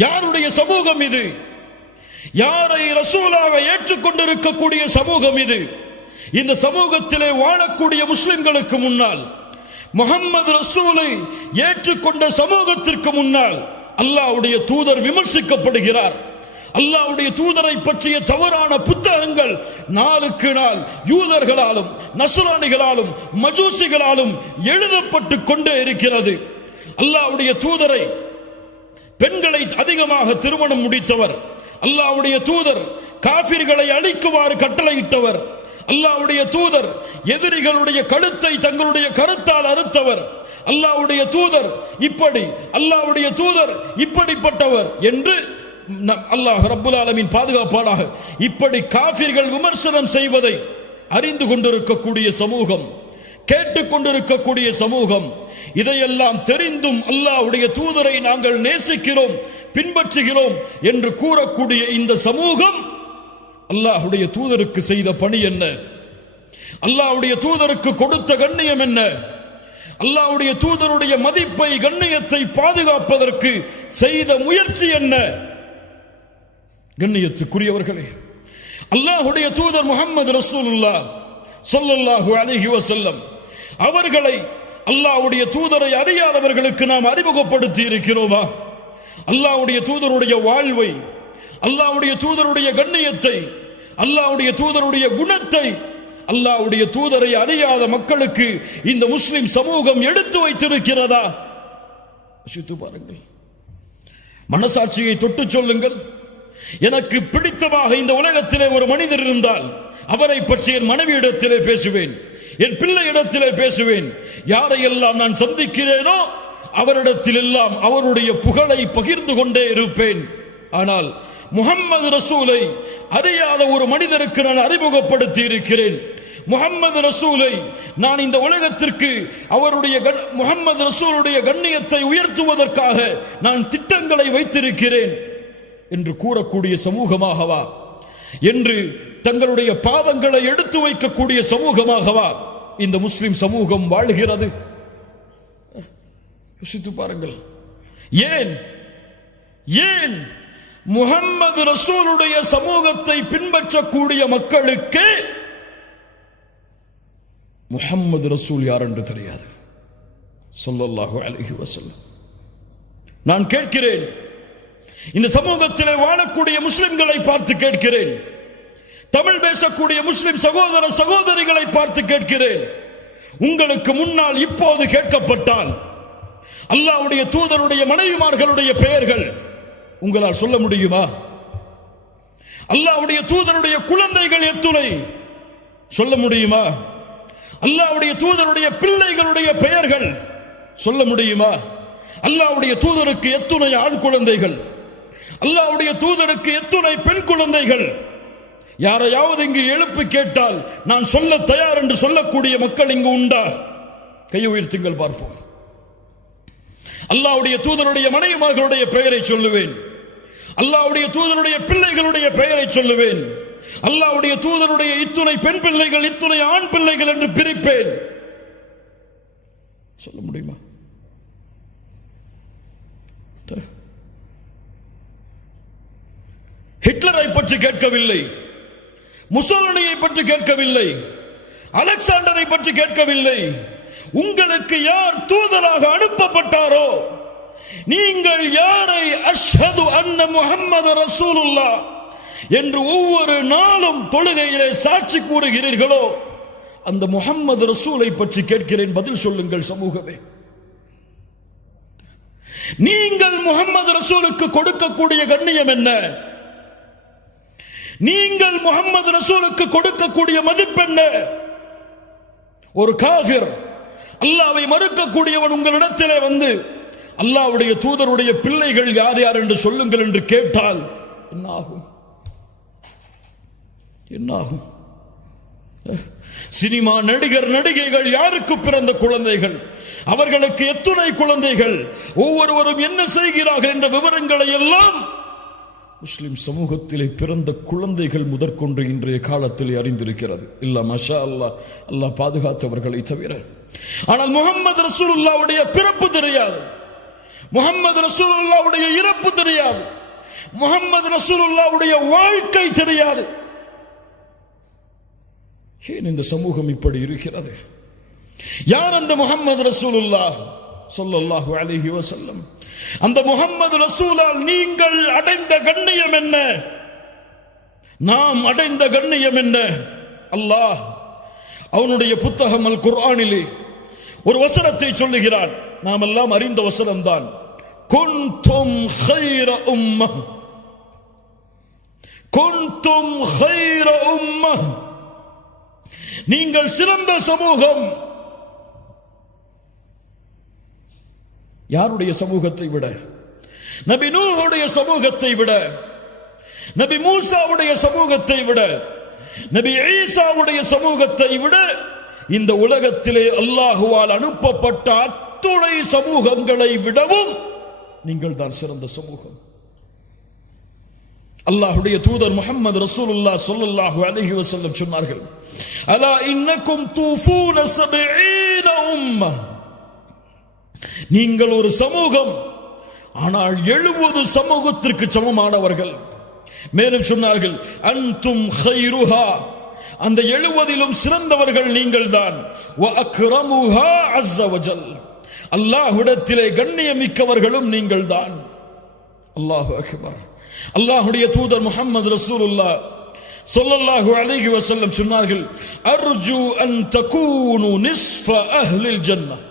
யாருடைய சமூகம் இது? யாரை ரசூலாக ஏற்றுக்கொண்டிருக்கக்கூடிய சமூகம் இது? இந்த சமூகத்திலே வாழக்கூடிய முஸ்லிம்களுக்கு முன்னால், முஹம்மது ரசூலை ஏற்றுக்கொண்ட சமூகத்திற்கு முன்னால் அல்லாஹ்வுடைய தூதர் விமர்சிக்கப்படுகிறார். அல்லாஹ்வுடைய தூதரை பற்றிய தவறான புத்தகங்கள் நாளுக்கு நாள் யூதர்களாலும் நஸ்ரானிகளாலும் மஜூசிகளாலும் எழுதப்பட்டு கொண்டே இருக்கிறது. அல்லாஹ்வுடைய தூதரை பெண்களை அதிகமாக திருமணம் முடித்தவர், அல்லாஹ்வுடைய தூதர் காஃபிர்களை அழிக்குமாறு கட்டளையிட்டவர், அல்லாஹ்வுடைய தூதர் எதிரிகளுடைய கழுத்தை தங்களுடைய கரத்தால் அறுத்தவர், அல்லாஹ்வுடைய தூதர் இப்படி, அல்லாஹ்வுடைய தூதர் இப்படிப்பட்டவர் என்று அல்லாஹ் ரப்புல் ஆலமீன் பாதுகாப்பானாக. இப்படி காஃபிர்கள் விமர்சனம் செய்வதை அறிந்து கொண்டிருக்கக்கூடிய சமூகம், கேட்டுக்கொண்டிருக்கக்கூடிய சமூகம், இதையெல்லாம் தெரிந்தும் அல்லாஹ்வுடைய தூதரை நாங்கள் நேசிக்கிறோம், பின்பற்றுகிறோம் என்று கூறக்கூடிய இந்த சமூகம் அல்லாஹ்வுடைய தூதருக்கு செய்த பணி என்ன? அல்லாஹ்வுடைய தூதருக்கு கொடுத்த கண்ணியம் என்ன? அல்லாஹ்வுடைய தூதருடைய மதிப்பை, கண்ணியத்தை பாதுகாப்பதற்கு செய்த முயற்சி என்ன? கண்ணியத்துக்குரியவர்களே, அல்லாஹ்வுடைய தூதர் முஹம்மது ரசூலுல்லாஹ் ஸல்லல்லாஹு அலைஹி வஸல்லம் அவர்களை, அல்லாஹ்வுடைய தூதரை அறியாதவர்களுக்கு நாம் அறிமுகப்படுத்தி இருக்கிறோமா? அல்லாஹ்வுடைய தூதருடைய வாழ்வை, அல்லாஹ்வுடைய தூதருடைய கண்ணியத்தை, அல்லாஹ்வுடைய தூதருடைய குணத்தை, அல்லாஹ்வுடைய தூதரை அறியாத மக்களுக்கு இந்த முஸ்லிம் சமூகம் எடுத்து வைத்திருக்கிறதா? யோசித்து பாருங்கள். மனசாட்சியை தொட்டு சொல்லுங்கள். எனக்கு பிடித்தமாக இந்த உலகத்திலே ஒரு மனிதர் இருந்தால் அவரை பற்றி என் மனைவியிடத்திலே பேசுவேன், என் பிள்ளையிடத்திலே பேசுவேன். யாரையெல்லாம் நான் சந்திக்கிறேனோ அவரிடத்தில் எல்லாம் அவருடைய புகழை பகிர்ந்து கொண்டே இருப்பேன். ஆனால் முஹம்மது ரசூலை அறியாத ஒரு மனிதருக்கு நான் அறிமுகப்படுத்தி இருக்கிறேன். முஹம்மது ரசூலை நான் இந்த உலகத்திற்கு அவருடைய முஹம்மது ரசூலுடைய கண்ணியத்தை உயர்த்துவதற்காக நான் திட்டங்களை வைத்திருக்கிறேன் என்று கூறக்கூடிய சமூகமாகவா, என்று தங்களுடைய பாவங்களை எடுத்து வைக்கக்கூடிய சமூகமாகவா இந்த முஸ்லிம் சமூகம் வாழ்கிறது? யோசித்து பாருங்கள். ஏன் ஏன் முஹம்மது ரசூலுடைய சமூகத்தை பின்பற்றக்கூடிய மக்களுக்கு முஹம்மது ரசூல் யார் என்று தெரியாது. ஸல்லல்லாஹு அலைஹி வஸல்லம். நான் கேட்கிறேன், இந்த சமூகத்திலே வாழக்கூடிய முஸ்லிம்களை பார்த்து கேட்கிறேன், தமிழ் பேசக்கூடிய முஸ்லிம் சகோதர சகோதரிகளை பார்த்து கேட்கிறேன், உங்களுக்கு முன்னால் இப்போது கேட்கப்பட்டால் அல்லாஹ்வுடைய தூதருடைய மனைவிமார்களுடைய பெயர்கள் உங்களால் சொல்ல முடியுமா? அல்லாஹ்வுடைய தூதருடைய குழந்தைகள் எத்துணை சொல்ல முடியுமா? அல்லாஹ்வுடைய தூதருடைய பிள்ளைகளுடைய பெயர்கள் சொல்ல முடியுமா? அல்லாஹ்வுடைய தூதருக்கு எத்துணை ஆண் குழந்தைகள், அல்லாஹ்வுடைய தூதருக்கு எத்துணை பெண் குழந்தைகள்? யாரையாவது இங்கு எழுப்பி கேட்டால் நான் சொல்ல தயார் என்று சொல்லக்கூடிய மக்கள் இங்கு உண்டா? கை உயர்த்துங்கள் பார்ப்போம். அல்லாஹ்வுடைய தூதருடைய மனைவிமார்களுடைய பெயரை சொல்லுவேன், அல்லாஹ்வுடைய தூதருடைய பிள்ளைகளுடைய பெயரை சொல்லுவேன், அல்லாஹ்வுடைய தூதருடைய இத்துணை பெண் பிள்ளைகள், இத்துணை ஆண் பிள்ளைகள் என்று பிரிப்பேன். சொல்ல முடியுமா? ஹிட்லரை பற்றி கேட்கவில்லை, முசோலினியை பற்றி கேட்கவில்லை, அலெக்சாண்டரை பற்றி கேட்கவில்லை. உங்களுக்கு யார் தூதராக அனுப்பப்பட்டாரோ, நீங்கள் யாரை அஷ்ஹது அன்ன முஹம்மது ரசூலுல்லாஹ் என்று ஒவ்வொரு நாளும் தொழுகையிலே சாட்சி கூறுகிறீர்களோ அந்த முஹம்மது ரசூலை பற்றி கேட்கிறேன், பதில் சொல்லுங்கள் சமூகமே. நீங்கள் முஹம்மது ரசூலுக்கு கொடுக்கக்கூடிய கண்ணியம் என்ன? நீங்கள் முஹம்மது ரசூலுக்கு கொடுக்கக்கூடிய மதிப்பென்ன? ஒரு காஃபிர், அல்லாஹ்வை மறுக்கக்கூடியவன் உங்களிடத்திலே வந்து அல்லாஹ்வுடைய தூதருடைய பிள்ளைகள் யார் யார் என்று சொல்லுங்கள் என்று கேட்டால் என்ன ஆகும்? என்ன ஆகும்? சினிமா நடிகர் நடிகைகள் யாருக்கு பிறந்த குழந்தைகள், அவர்களுக்கு எத்துணை குழந்தைகள், ஒவ்வொருவரும் என்ன செய்கிறார்கள் என்ற விவரங்களை எல்லாம் முஸ்லிம் சமூகத்திலே பிறந்த குழந்தைகள் முதற்கொண்டு இன்றைய காலத்தில் அறிந்திருக்கிறது. இல்ல மாஷா அல்லாஹ், அல்லாஹ் பாதுகாத்தவர்களை தவிர. ஆனால் முஹம்மது ரசூலுல்லாஹ்வுடைய பிறப்பு தெரியாது, முஹம்மது ரசூலுல்லாஹ்வுடைய இறப்பு தெரியாது, முஹம்மது ரசூலுல்லாஹ்வுடைய வாழ்க்கை தெரியாது. ஏன் இந்த சமூகம் இப்படி இருக்கிறது? யார் அந்த முஹம்மது ரசூலுல்லாஹ் ஸல்லல்லாஹு அலைஹி வஸல்லம்? அந்த முஹம்மது ரசூலால் நீங்கள் அடைந்த கண்ணியம் என்ன? நாம் அடைந்த கண்ணியம் என்ன? அல்லாஹ் அவனுடைய புத்தகம் அல் குர்ஆனிலே ஒரு வசனத்தை சொல்லுகிறான், நாம் எல்லாம் அறிந்த வசனம் தான். குன்தும் கைர உம்மஹ், குன்தும் கைர உம்மஹ், நீங்கள் சிறந்த சமூகம். யாருடைய சமூகத்தை விட? நபி நூஹுடைய சமூகத்தை விட, நபி மூசாவுடைய சமூகத்தை விட, நபி ஈசாவுடைய சமூகத்தை விட இந்த உலகத்திலே அல்லாஹுவால் அனுப்பப்பட்ட அத்துணை சமூகங்களை விடவும் நீங்கள் தான் சிறந்த சமூகம். அல்லாஹ்வுடைய தூதர் முஹம்மது ரசூலுல்லாஹ் ஸல்லல்லாஹு அலைஹி வஸல்லம் சொன்னார்கள், அலா இன்னக்கும் தூஃபூன 70 உம்ம. நீங்கள் ஒரு சமூகம், ஆனால் 70 சமூகத்திற்கு சமமானவர்கள். மேலும் சொன்னார்கள், அன்தும் கைருஹா, அந்த 70லும் சிறந்தவர்கள் நீங்கள் தான். வ அக்ரமுஹா அஸ்ஸ வஜல், அல்லாஹ்விடத்திலே கண்ணியமிக்கவர்களும் நீங்கள் தான். அல்லாஹு அக்பர். அல்லாஹ்வுடைய தூதர் முஹம்மது ரசூலுல்லாஹ் ஸல்லல்லாஹு அலைஹி வஸல்லம் சொன்னார்கள், அர்ஜு அன் தகூனு நிஸ்ஃப அஹ்லில் ஜன்னah,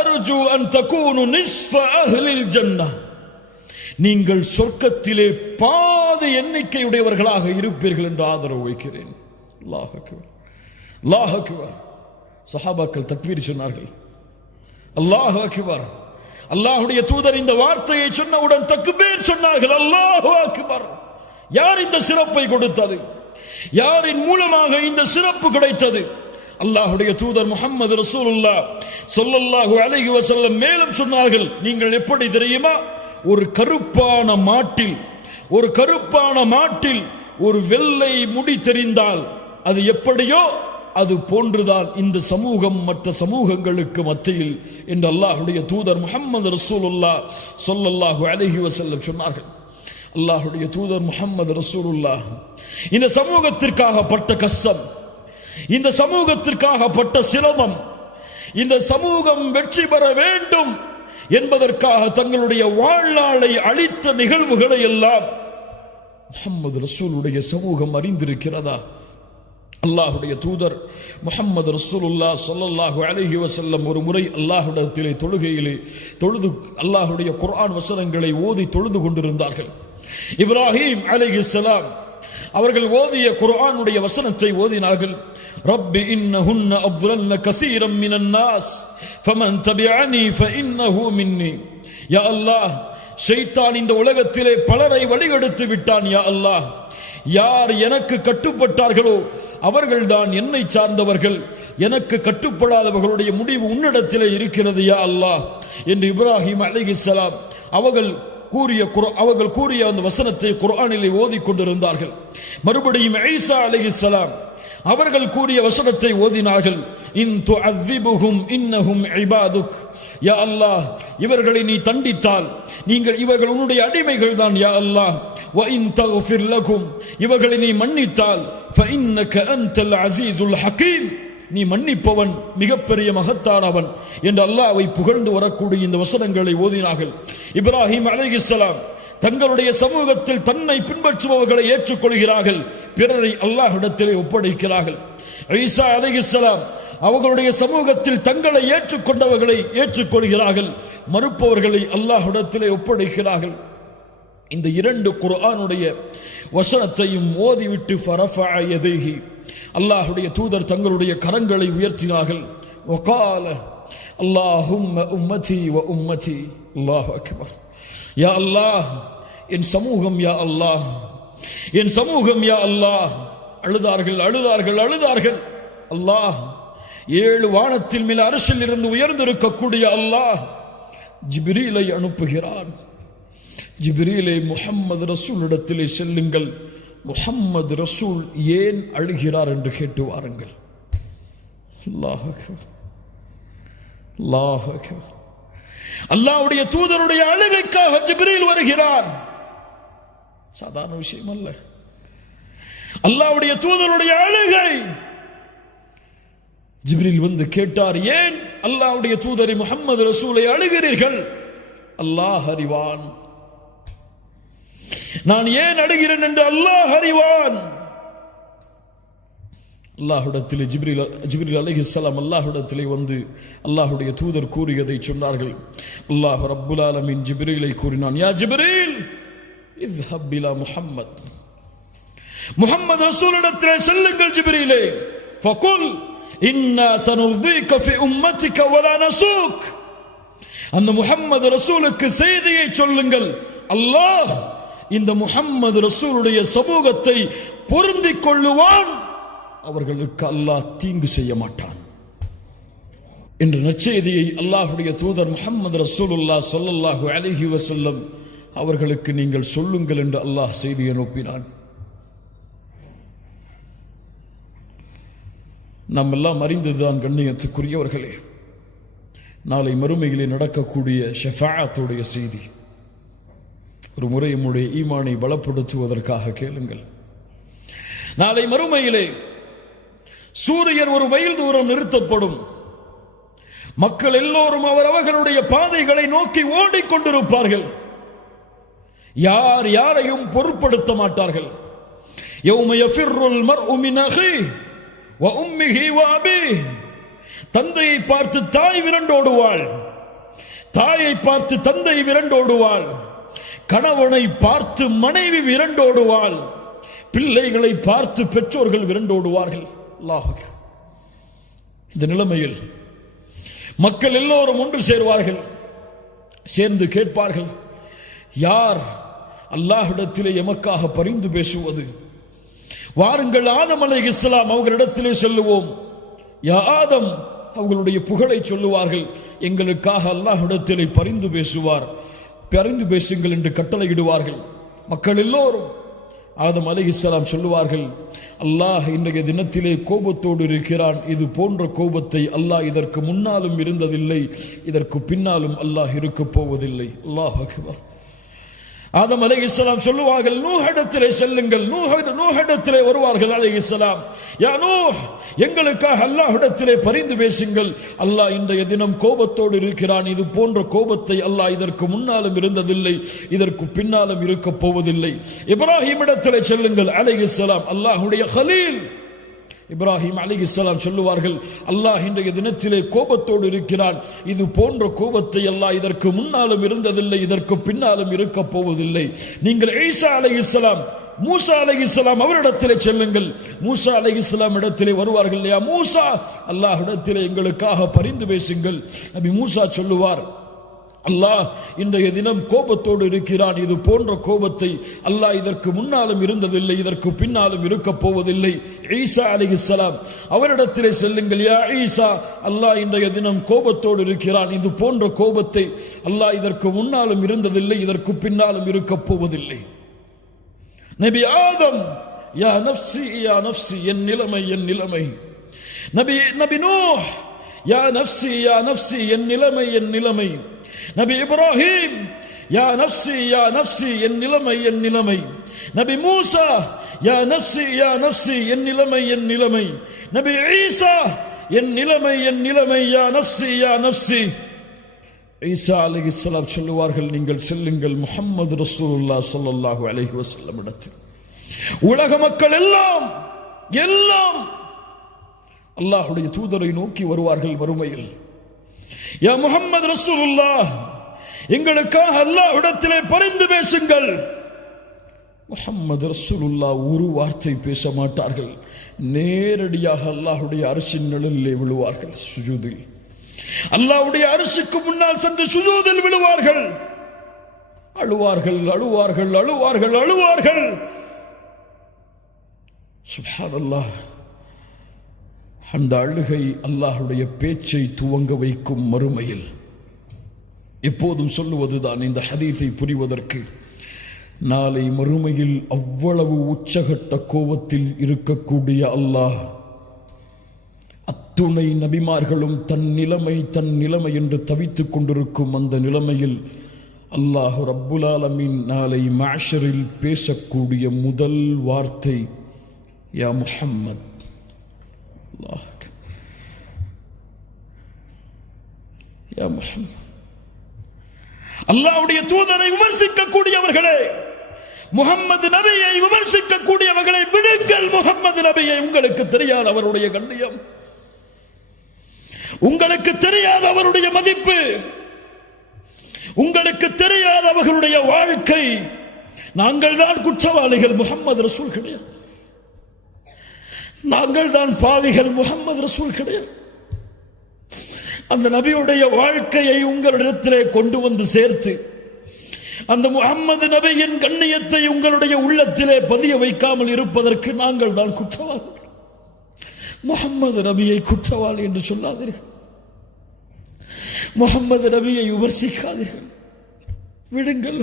அர்ஜு அன் தகூனு நிஸ்ஃப அஹ்லில் ஜன்னah. நீங்கள் சொர்க்கத்திலே பாதி எண்ணிக்கையுடையவர்களாக இருப்பீர்கள் என்று ஆதரவு வைக்கிறேன். அல்லாஹ் அக்பர், அல்லாஹ் அக்பர். சஹாபாக்கள் தக்பீர் சொன்னார்கள். அல்லாஹ் அக்பர். அல்லாஹ்வுடைய தூதர் இந்த வார்த்தையை சொன்னவுடன் தக்பீர் சொன்னார்கள். அல்லாஹ் அக்பர். யார் இந்த சிறப்பை கொடுத்தது? யாரின் மூலமாக இந்த சிறப்பு கிடைத்தது? அல்லாஹ்வுடைய தூதர் முஹம்மது ரசூலுல்லாஹ் ஸல்லல்லாஹு அலைஹி வஸல்லம் மேலும் சொன்னார்கள், நீங்கள் எப்படி தெரியுமா? ஒரு கருப்பான மாட்டில் ஒரு வெள்ளை முடி தெரிந்தால் அது எப்படியோ அது போன்றுதான் இந்த சமூகம் மற்ற சமூகங்களுக்கு மத்தியில் என்று அல்லாஹ்வுடைய தூதர் முஹம்மது ரசூலுல்லாஹ் ஸல்லல்லாஹு அலைஹி வஸல்லம் சொன்னார்கள். அல்லாஹ்வுடைய தூதர் முஹம்மது ரசூலுல்லாஹ் இந்த சமூகத்திற்காக பட்ட கஷ்டம், இந்த சமூகத்திற்காக பட்ட சிரமம், இந்த சமூகம் வெற்றி பெற வேண்டும் என்பதற்காக தங்களுடைய வாழ்நாளை அளித்த நிகழ்வுகளை எல்லாம் முஹம்மது ரசூலுடைய சமூகம் அறிந்திருக்கிறதா? அல்லாஹ்வுடைய தூதர் முஹம்மது ரசூலுல்லாஹ் ஸல்லல்லாஹு அலைஹி வஸல்லம் ஒரு முறை அல்லாஹ்விடத்திலே தொழுகையிலே தொழுது அல்லாஹ்வுடைய குர்ஆன் வசனங்களை ஓதி தொழுது கொண்டிருந்தார்கள். இப்ராஹீம் அலைஹிஸ்ஸலாம் அவர்கள் ஓதிய குர்ஆனுடைய வசனத்தை ஓதினார்கள். ரப்பி இன்னஹுன்ன அضللن كثيرا من الناس فمن تبعني فانه مني. யா அல்லாஹ், ஷைத்தான் இந்த உலகத்திலே பலரை வழிகெடுத்து விட்டான். யா அல்லாஹ், யார் எனக்கு கட்டுப்பட்டார்களோ அவர்கள்தான் என்னை சார்ந்தவர்கள், எனக்கு கட்டுப்படாதவர்களுடைய முடிவு உன்னிடத்திலே இருக்கிறது யா அல்லாஹ் என்று இப்ராஹிம் அலைஹிஸ்ஸலாம் அவர்கள் கூறிய அந்த வசனத்தை குர்ஆனிலே ஓதிக்கொண்டிருந்தார்கள். மறுபடியும் ஈசா அலைஹிஸ்ஸலாம் அவர்கள் கூறிய வசனத்தை ஓதினார்கள். இன் துஅذிபுஹும் இன்னஹும் இபாதுக். யா அல்லாஹ், இவர்களை நீ தண்டித்தால் இவர்கள் உன்னுடைய அடிமைகள் தான் யா அல்லாஹ். வ இன் தக்ஃபிர் லகும், இவர்களை நீ மன்னித்தால் ஃபஇன்னக அன்தல் அஸீஸுல் ஹகீம், நீ மன்னிப்பவன், மிகப்பெரிய மகத்தானவன் என்று அல்லாஹ்வை புகழ்ந்து வரக்கூடிய இந்த வசனங்களை ஓதினார்கள். இப்ராஹிம் அலைஹிஸ்ஸலாம் தங்களுடைய சமூகத்தில் தன்னை பின்பற்றுபவர்களை ஏற்றுக்கொள்கிறார்கள், பிறரை அல்லாஹ்விடத்திலே ஒப்படைக்கிறார்கள். ஈசா அலைஹிஸ்ஸலாம் அவர்களுடைய சமூகத்தில் தங்களை ஏற்றுக்கொண்டவர்களை ஏற்றுக்கொள்கிறார்கள், மறுப்பவர்களை அல்லாஹ்விடத்திலே ஒப்படைக்கிறார்கள். இந்த இரண்டு குர்ஆனுடைய வசனத்தையும் ஓதிவிட்டு ஃபரஃபஅ யதைஹி, அல்லாஹ்வுடைய தூதர் தங்களுடைய கரங்களை உயர்த்தினார்கள். வகால அல்லாஹும்ம உம்மதி வ உம்மதி. அல்லாஹு அக்பர். யா அல்லாஹ், என் சமூகம் யா அல்லாஹ், என் சமூகம் யா அல்லாஹ். அழுதார்கள். அல்லாஹ், 7 வானத்தில் மேல் அர்ஷில் இருந்து உயர்ந்திருக்கக்கூடிய அல்லாஹ் ஜிப்ரீலை அனுப்புகிறான். ஜிப்ரீலை முஹம்மது ரசூலிடத்திலே செல்லுங்கள், முஹம்மது ரசூல் ஏன் அழுகிறார் என்று கேட்டு வாருங்கள். அல்லாஹ் அக்பர், அல்லாஹ் அக்பர். அல்லாஹ்வுடைய தூதருடைய அழுகைக்காக ஜிப்ரீல் வருகிறார். சாதாரண விஷயம் அல்ல. அல்லாஹ்வுடைய தூதருடைய அழுகை. ஜிப்ரீல் வந்து கேட்டார், ஏன் அல்லாஹ்வுடைய தூதரை முஹம்மது ரசூலை அழுகிறீர்கள்? அல்லாஹ் அறிவான். நான் ஏன் அழுகிறேன் என்று அல்லாஹ் அறிவான். அல்லாஹ்விடத்திலே ஜிப்ரீல் அலைஹிஸ்ஸலாம் அல்லாஹ்விடத்திலே வந்து அல்லாஹ்வுடைய தூதர் கூறியதை சொன்னார்கள். அல்லாஹ் ரப்புல் ஆலமீன் ஜிப்ரீலை கூறினான், யா ஜிப்ரீல் இத்ஹப் இலா முஹம்மத் முஹம்மது ரசூலிடத்திலே செல்லுங்கள் ஜிப்ரீலே, ஃபகுல் இன்னா சனுர்தீக ஃபி உம்மத்திக வலா நஸூக். அந்த முஹம்மது ரசூலுக்கு செய்தியை சொல்லுங்கள், அல்லாஹ் இந்த முஹம்மது ரசூலுடைய சமூகத்தை பொருந்திக் கொள்ளுவான், அவர்களுக்கு அல்லாஹ் தீங்கு செய்ய மாட்டான் என்ற நற்செய்தியை அல்லாஹ்வுடைய தூதர் முஹம்மது ரசூலுல்லாஹ் ஸல்லல்லாஹு அலைஹி வஸல்லம் அவர்களுக்கு நீங்கள் சொல்லுங்கள் என்று அல்லாஹ் செய்தி அனுப்பினான். நாம் எல்லாம் அறிந்ததுதான் கண்ணியத்துக்குரியவர்களே, நாளை மறுமையிலே நடக்கக்கூடிய ஷஃபாஅத்துடைய செய்தி. ஒரு முறை நம்முடைய ஈமானை பலப்படுத்துவதற்காக கேளுங்கள். நாளை மறுமையிலே சூரியன் ஒரு மைல் தூரம் நிறுத்தப்படும். மக்கள் எல்லோரும் அவரவர்களுடைய பாதைகளை நோக்கி ஓடிக்கொண்டிருப்பார்கள். யார் யாரையும் பொருட்படுத்த மாட்டார்கள். யௌம யஃபிர்ருல் மர்உ மின் அஹீஹி வ உம்மிஹி வ அபீஹி. தந்தையை பார்த்து தாய் விரண்டோடுவாள், தாயை பார்த்து தந்தை விரண்டோடுவாள், கணவனை பார்த்து மனைவி விரண்டோடுவாள், பிள்ளைகளை பார்த்து பெற்றோர்கள் விரண்டோடுவார்கள். அல்லாஹ், இந்த நிலைமையில் மக்கள் எல்லோரும் ஒன்று சேர்வார்கள். சேர்ந்து கேட்பார்கள், யார் அல்லாஹ்விடத்திலே எமக்காக பரிந்து பேசுவது? வாருங்கள், ஆதம் அலைஹிஸ்ஸலாம் அவர்களிடத்திலே செல்லுவோம். யா ஆதம், அவர்களுடைய புகழை சொல்லுவார்கள். எங்களுக்காக அல்லாஹ்விடத்திலே பரிந்து பேசுவார், பரிந்து பேசுங்கள் என்று கட்டளையிடுவார்கள். மக்கள் எல்லோரும் ஆதம் அலைஹிஸ்ஸலாம் சொல்லுவார்கள், அல்லாஹ் இன்றைய தினத்திலே கோபத்தோடு இருக்கிறான். இது போன்ற கோபத்தை அல்லாஹ் இதற்கு முன்னாலும் இருந்ததில்லை, இதற்கு பின்னாலும் அல்லாஹ் இருக்கப் போவதில்லை. அல்லாஹ் அக்பர். ஆதம் அலைஹிஸ்ஸலாம் சொல்லுவார்கள், நூஹிடத்திலே செல்லுங்கள். நூஹிடத்திலே வருவார்கள் அலைஹிஸ்ஸலாம். யா நூஹ், எங்களுக்காக அல்லாஹ்விடத்திலே பரிந்து பேசுங்கள். அல்லாஹ் இன்றைய தினம் கோபத்தோடு இருக்கிறான். இது போன்ற கோபத்தை அல்லாஹ் இதற்கு முன்னாலும் இருந்ததில்லை, இதற்கு பின்னாலும் இருக்கப் போவதில்லை. இப்ராஹிமிடத்திலே செல்லுங்கள் அலைஹிஸ்ஸலாம். அல்லாஹ்வுடைய கலீல் இப்ராஹிம் அலைஹிஸ்ஸலாம் சொல்லுவார்கள், அல்லாஹ் இன்றைய தினத்திலே கோபத்தோடு இருக்கிறான். இது போன்ற கோபத்தை அல்லாஹ் இதற்கு முன்னாலும் இருந்ததில்லை, இதற்கு பின்னாலும் இருக்கப் போவதில்லை. நீங்கள் ஈசா அலைஹிஸ்ஸலாம், மூசா அலைஹிஸ்ஸலாம் அவரிடத்திலே செல்லுங்கள். மூசா அலைஹிஸ்ஸலாம் இடத்திலே வருவார்கள். யா மூசா, அல்லாஹ்விடத்திலே எங்களுக்காக பரிந்து பேசுங்கள். நபி மூசா சொல்லுவார், அல்லாஹ் இன்றைய தினம் கோபத்தோடு இருக்கிறான். இது போன்ற கோபத்தை அல்லாஹ் இதற்கு முன்னாலும் இருந்ததில்லை, இதற்கு பின்னாலும் இருக்கப் போவதில்லை. ஈசா அலைஹிஸ்ஸலாம் அவரிடத்திலே செல்லுங்கள். யா ஈசா, அல்லாஹ் இன்றைய தினம் கோபத்தோடு இருக்கிறான். இது போன்ற கோபத்தை அல்லாஹ் இதற்கு முன்னாலும் இருந்ததில்லை, இதற்கு பின்னாலும் இருக்கப் போவதில்லை. நபி ஆதம், யா நஃப்ஸி யா நஃப்ஸி, என் நிலைமை என் நிலைமை. நபி நூஹ், யா நஃப்ஸி யா நஃப்ஸி, என் நிலைமை என் நிலைமை. நபி இப்ராஹிம், யா நஃப்ஸி யா நஃப்ஸி, என் நிலைமை என் நிலைமை. நபி மூசா, யா நஃப்ஸி யா நஃப்ஸி, என் நிலைமை என் நிலைமை. நபி ஈசா, என் நிலைமை என் நிலைமை. யா நஃப்ஸி யா நஃப்ஸி. ஈசா அலைஹிஸ்ஸலாம் சொல்லுவார்கள், நீங்கள் செல்லுங்கள் முஹம்மது ரசூலுல்லாஹ் ஸல்லல்லாஹு அலைஹி வஸல்லம் இடத்தில். உலக மக்கள் எல்லாம் அல்லாஹ்வுடைய தூதரை நோக்கி வருவார்கள் மறுமையில். யா முஹம்மது ரசூலுல்லாஹ், எங்களுக்காக அல்லாஹ்விடத்திலே பரிந்து பேசுங்கள். முஹம்மது ரசூலுல்லாஹ் ஒரு வார்த்தை பேச மாட்டார்கள். நேரடியாக அல்லாஹ்வுடைய அர்ஷின் நிழலிலே விழுவார்கள். சுஜூதில் அல்லாஹ்வுடைய அர்ஷுக்கு முன்னால் சென்று சுஜூதில் விழுவார்கள். அழுவார்கள் அழுவார்கள் அழுவார்கள் அழுவார்கள். சுப்ஹானல்லாஹ். அந்த அழுகை அல்லாஹ்வுடைய பேச்சை துவங்க வைக்கும் மறுமையில். எப்போதும் சொல்லுவதுதான் இந்த ஹதீஸை புரிவதற்கு, நாளை மறுமையில் அவ்வளவு உச்சகட்ட கோபத்தில் இருக்கக்கூடிய அல்லாஹ், அத்துணை நபிமார்களும் தன் நிலைமை என்று தவித்துக் கொண்டிருக்கும் அந்த நிலைமையில் அல்லாஹ் ரப்புல் ஆலமீன் நாளை மஹ்ஷரில் பேசக்கூடிய முதல் வார்த்தை, யா முஹம்மத். யா முஹம்மத். அல்லாஹ்வுடைய தூதரை விமர்சிக்கக்கூடியவர்களே, முஹம்மது நபியை விமர்சிக்கக்கூடியவர்களை விடுங்கள். முஹம்மது நபியை உங்களுக்கு தெரியாத அவருடைய கண்ணியம், உங்களுக்கு தெரியாத அவருடைய மதிப்பு, உங்களுக்கு தெரியாத அவர்களுடைய வாழ்க்கை. நாங்கள் தான் குற்றவாளிகள், முஹம்மது ரசூல் கிடையாது. நாங்கள் தான் பாவிகள், முஹம்மது ரசூல் கிடையாது. அந்த நபியுடைய வாழ்க்கையை உங்களிடத்திலே கொண்டு வந்து சேர்த்து அந்த முஹம்மது நபியின் கண்ணியத்தை உங்களுடைய உள்ளத்திலே பதிய வைக்காமல் இருப்பதற்கு நாங்கள் தான் குற்றவாளிகள். முஹம்மது நபியை குற்றவாளி என்று சொல்லாதீர்கள், முஹம்மது நபியை விமர்சிக்காதீர்கள், விடுங்கள்.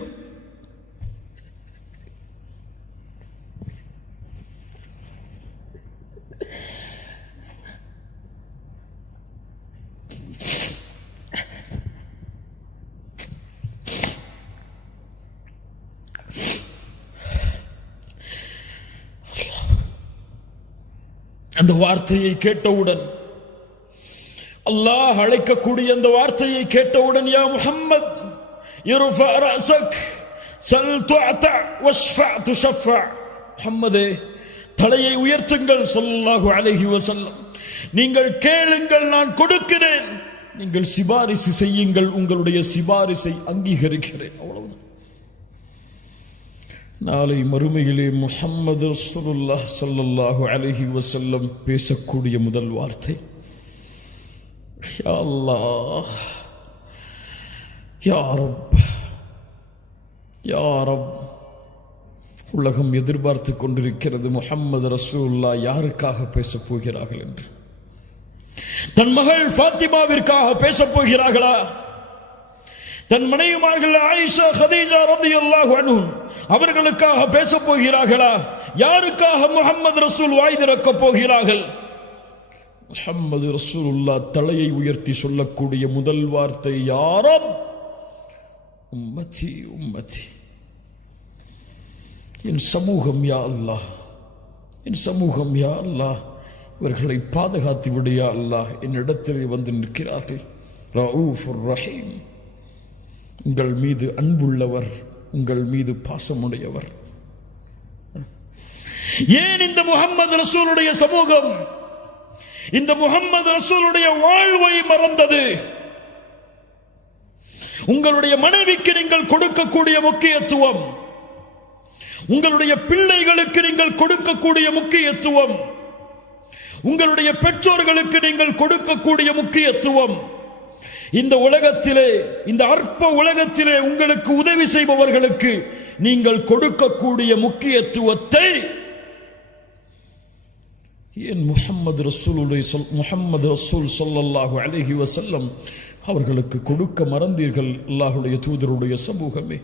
அந்த வார்த்தையை கேட்டவுடன், அல்லாஹ் அழைக்கக்கூடிய அந்த வார்த்தையை கேட்டவுடன், யா முஹம்மத் இர்ஃபா ரஅஸக் சல் துஅத வஷ்ஃபா துஷஃபா, முஹம்மதே தலையை உயர்த்துங்கள் ஸல்லல்லாஹு அலைஹி வஸல்லம், நீங்கள் கேளுங்கள் நான் கொடுக்கிறேன், நீங்கள் சிபாரிசு செய்யுங்கள் உங்களுடைய சிபாரிசை அங்கீகரிக்கிறேன். அவ்வளவுதான். நாளை மறுமையிலே முஹம்மது ரசூலுல்லாஹ் ஸல்லல்லாஹு அலைஹி வஸல்லம் பேசக்கூடிய முதல் வார்த்தை, யா அல்லாஹ், யா ரப், யா ரப். உலகம் எதிர்பார்த்து கொண்டிருக்கிறது முஹம்மது ரசூலுல்லாஹ் யாருக்காக பேசப் போகிறார்கள் என்று. தன் மகள் ஃபாத்திமாவிற்காக பேசப் போகிறார்களா? தன் மனைவிமார்கள் ஆயிஷா, கதீஜா ரலியல்லாஹு அன்ஹும் அவர்களுக்காக பேசப் போகிறார்களா? யாருக்காக முஹம்மது ரசூல் வாய் திறக்கப் போகிறார்கள்? முஹம்மது ரசூலுல்லாஹ் தலையை உயர்த்தி சொல்லக்கூடிய முதல் வார்த்தை, யா ரப், உம்மதி உம்மதி, என் சமூகம் யா அல்லாஹ், என் சமூகம் யா அல்லாஹ், இவர்களை பாதுகாத்து விடு யா அல்லாஹ். என்னிடத்தில் வந்து நிற்கிறார்கள். ரഊஃபுர் ரஹீம், உங்கள் மீது அன்புள்ளவர், உங்கள் மீது பாசமுடையவர். ஏன் இந்த முஹம்மது ரசூலுடைய சமூகம் இந்த முஹம்மது ரசூலுடைய வாழ்வை மறந்தது? உங்களுடைய மனைவிக்கு நீங்கள் கொடுக்கக்கூடிய முக்கியத்துவம், உங்களுடைய பிள்ளைகளுக்கு நீங்கள் கொடுக்கக்கூடிய முக்கியத்துவம், உங்களுடைய பெற்றோர்களுக்கு நீங்கள் கொடுக்கக்கூடிய முக்கியத்துவம், இந்த உலகத்திலே, இந்த அற்ப உலகத்திலே உங்களுக்கு உதவி செய்பவர்களுக்கு நீங்கள் கொடுக்கக்கூடிய முக்கியத்துவத்தை ஏன் முஹம்மது ரசூல் ஸல்லல்லாஹு அலைஹி வஸல்லம் அவர்களுக்கு கொடுக்க மறந்தீர்கள்? அல்லாஹ்வுடைய தூதருடைய சமூகமே,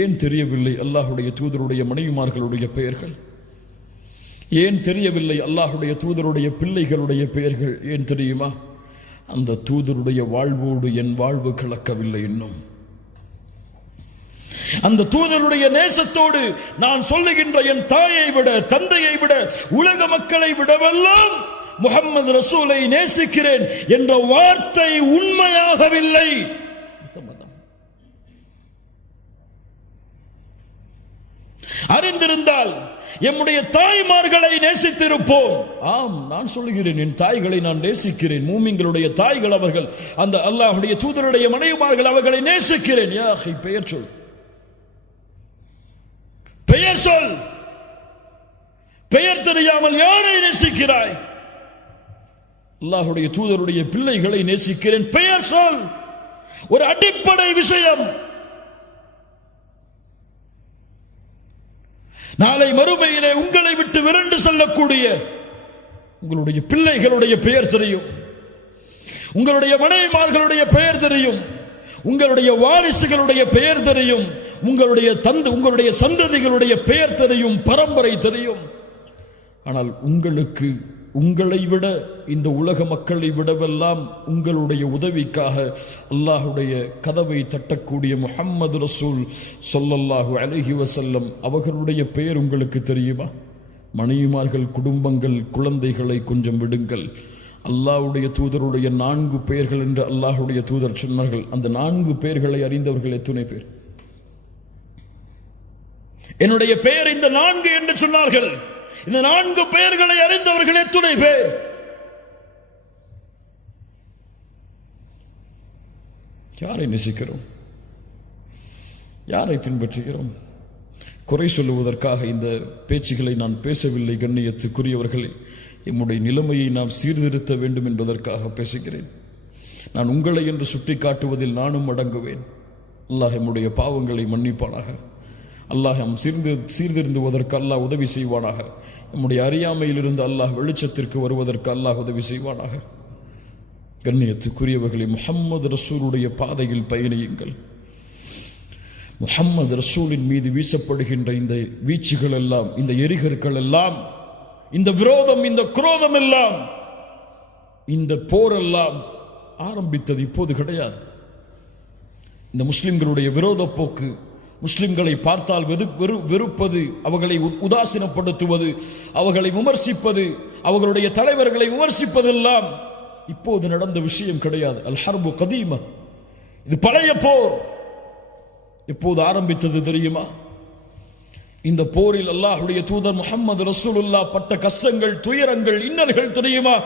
ஏன் தெரியவில்லை அல்லாஹ்வுடைய தூதருடைய மனைவிமார்களுடைய பெயர்கள்? ஏன் தெரியவில்லை அல்லாஹ்வுடைய தூதருடைய பிள்ளைகளுடைய பெயர்கள்? ஏன் தெரியுமா? அந்த தூதருடைய வாழ்வோடு என் வாழ்வு கலக்கவில்லை இன்னும். அந்த தூதருடைய நேசத்தோடு நான் சொல்லுகின்ற என் தாயை விட, தந்தையை விட, உலக மக்களை விடவெல்லாம் முஹம்மது ரசூலை நேசிக்கிறேன் என்ற வார்த்தை உண்மையாகவில்லை. அறிந்திருந்தால் எம்முடைய தாய்மார்களை நேசித்திருப்போம். ஆம், நான் சொல்லுகிறேன், என் தாய்களை நான் நேசிக்கிறேன். மூமின்களுடைய தாய்கள் அவர்கள், அந்த அல்லாஹ்வுடைய தூதருடைய மனைவிமார்கள், அவர்களை நேசிக்கிறேன். யா அஹி, பெயர் சொல், பெயர் சொல். பெயர் தெரியாமல் யாரை நேசிக்கிறாய்? அல்லாஹ்வுடைய தூதருடைய பிள்ளைகளை நேசிக்கிறேன், பெயர் சொல். ஒரு அடிப்படை விஷயம். நாளை மறுமையிலே உங்களை விட்டு விரண்டு செல்லக்கூடிய உங்களுடைய பிள்ளைகளுடைய பெயர் தெரியும், உங்களுடைய மனைவிமார்களுடைய பெயர் தெரியும், உங்களுடைய வாரிசுகளுடைய பெயர் தெரியும், உங்களுடைய சந்ததிகளுடைய பெயர் தெரியும், பரம்பரை தெரியும். ஆனால் உங்களுக்கு, உங்களை விட, இந்த உலக மக்களை விடவெல்லாம் உங்களுடைய உதவிக்காக அல்லாஹ்வுடைய கதவை தட்டக்கூடிய முஹம்மது ரசூல் ஸல்லல்லாஹு அலைஹி வஸல்லம் அவர்களுடைய பெயர் உங்களுக்கு தெரியுமா? மனைவிமார்கள், குடும்பங்கள், குழந்தைகளை கொஞ்சம் விடுங்கள். அல்லாஹ்வுடைய தூதருடைய 4 பெயர்கள் என்று அல்லாஹ்வுடைய தூதர் சொன்னார்கள். அந்த 4 பெயர்களை அறிந்தவர்கள் எத்தனை பேர்? என்னுடைய பெயர் இந்த 4 என்று சொன்னார்கள். இந்த 4 பெயர்களை அறிந்தவர்கள் எத்தனை பேர்? யாரை நேசிக்கிறோம்? யாரை பின்பற்றுகிறோம்? குறை சொல்லுவதற்காக இந்த பேச்சுகளை நான் பேசவில்லை. கண்ணியத்துக்குரியவர்களே, எம்முடைய நிலைமையை நாம் சீர்திருத்த வேண்டும் என்பதற்காக பேசுகிறேன். நான் உங்களை என்று சுட்டி காட்டுவதில் நானும் அடங்குவேன். அல்லாஹ் எம்முடைய பாவங்களை மன்னிப்பானாக. அல்லாஹ் சீர்திருந்துவதற்கு அல்லாஹ் உதவி செய்வானாக. நம்முடைய அறியாமையிலிருந்து அல்லாஹ் வெளிச்சத்திற்கு வருவதற்கு அல்லாஹ் உதவி செய்வானாக. கண்ணியத்துக்குரியவர்களே, முஹம்மது ரசூலுடைய பாதையில் பயணியுங்கள். முஹம்மது ரசூலின் மீது வீசப்படுகின்ற இந்த வீச்சுகள் எல்லாம், இந்த எரிகற்கள் எல்லாம், இந்த விரோதம், இந்த குரோதம் எல்லாம், இந்த போரெல்லாம் ஆரம்பித்தது இப்போது கிடையாது. இந்த முஸ்லிம்களுடைய விரோத போக்கு, முஸ்லிம்களை பார்த்தால் வெறுப்பது, அவர்களை உதாசீனப்படுத்துவது, அவர்களை விமர்சிப்பது, அவர்களுடைய தலைவர்களை விமர்சிப்பதெல்லாம் இப்போது நடந்த விஷயம் கிடையாது. அல் ஹர்பு கதீமா, இது பழைய போர். எப்போது ஆரம்பித்தது தெரியுமா? இந்த போரில் அல்லாஹ்வுடைய தூதர் முஹம்மது ரசூலுல்லாஹ் பட்ட கஷ்டங்கள், துயரங்கள், இன்னல்கள் தெரியுமா?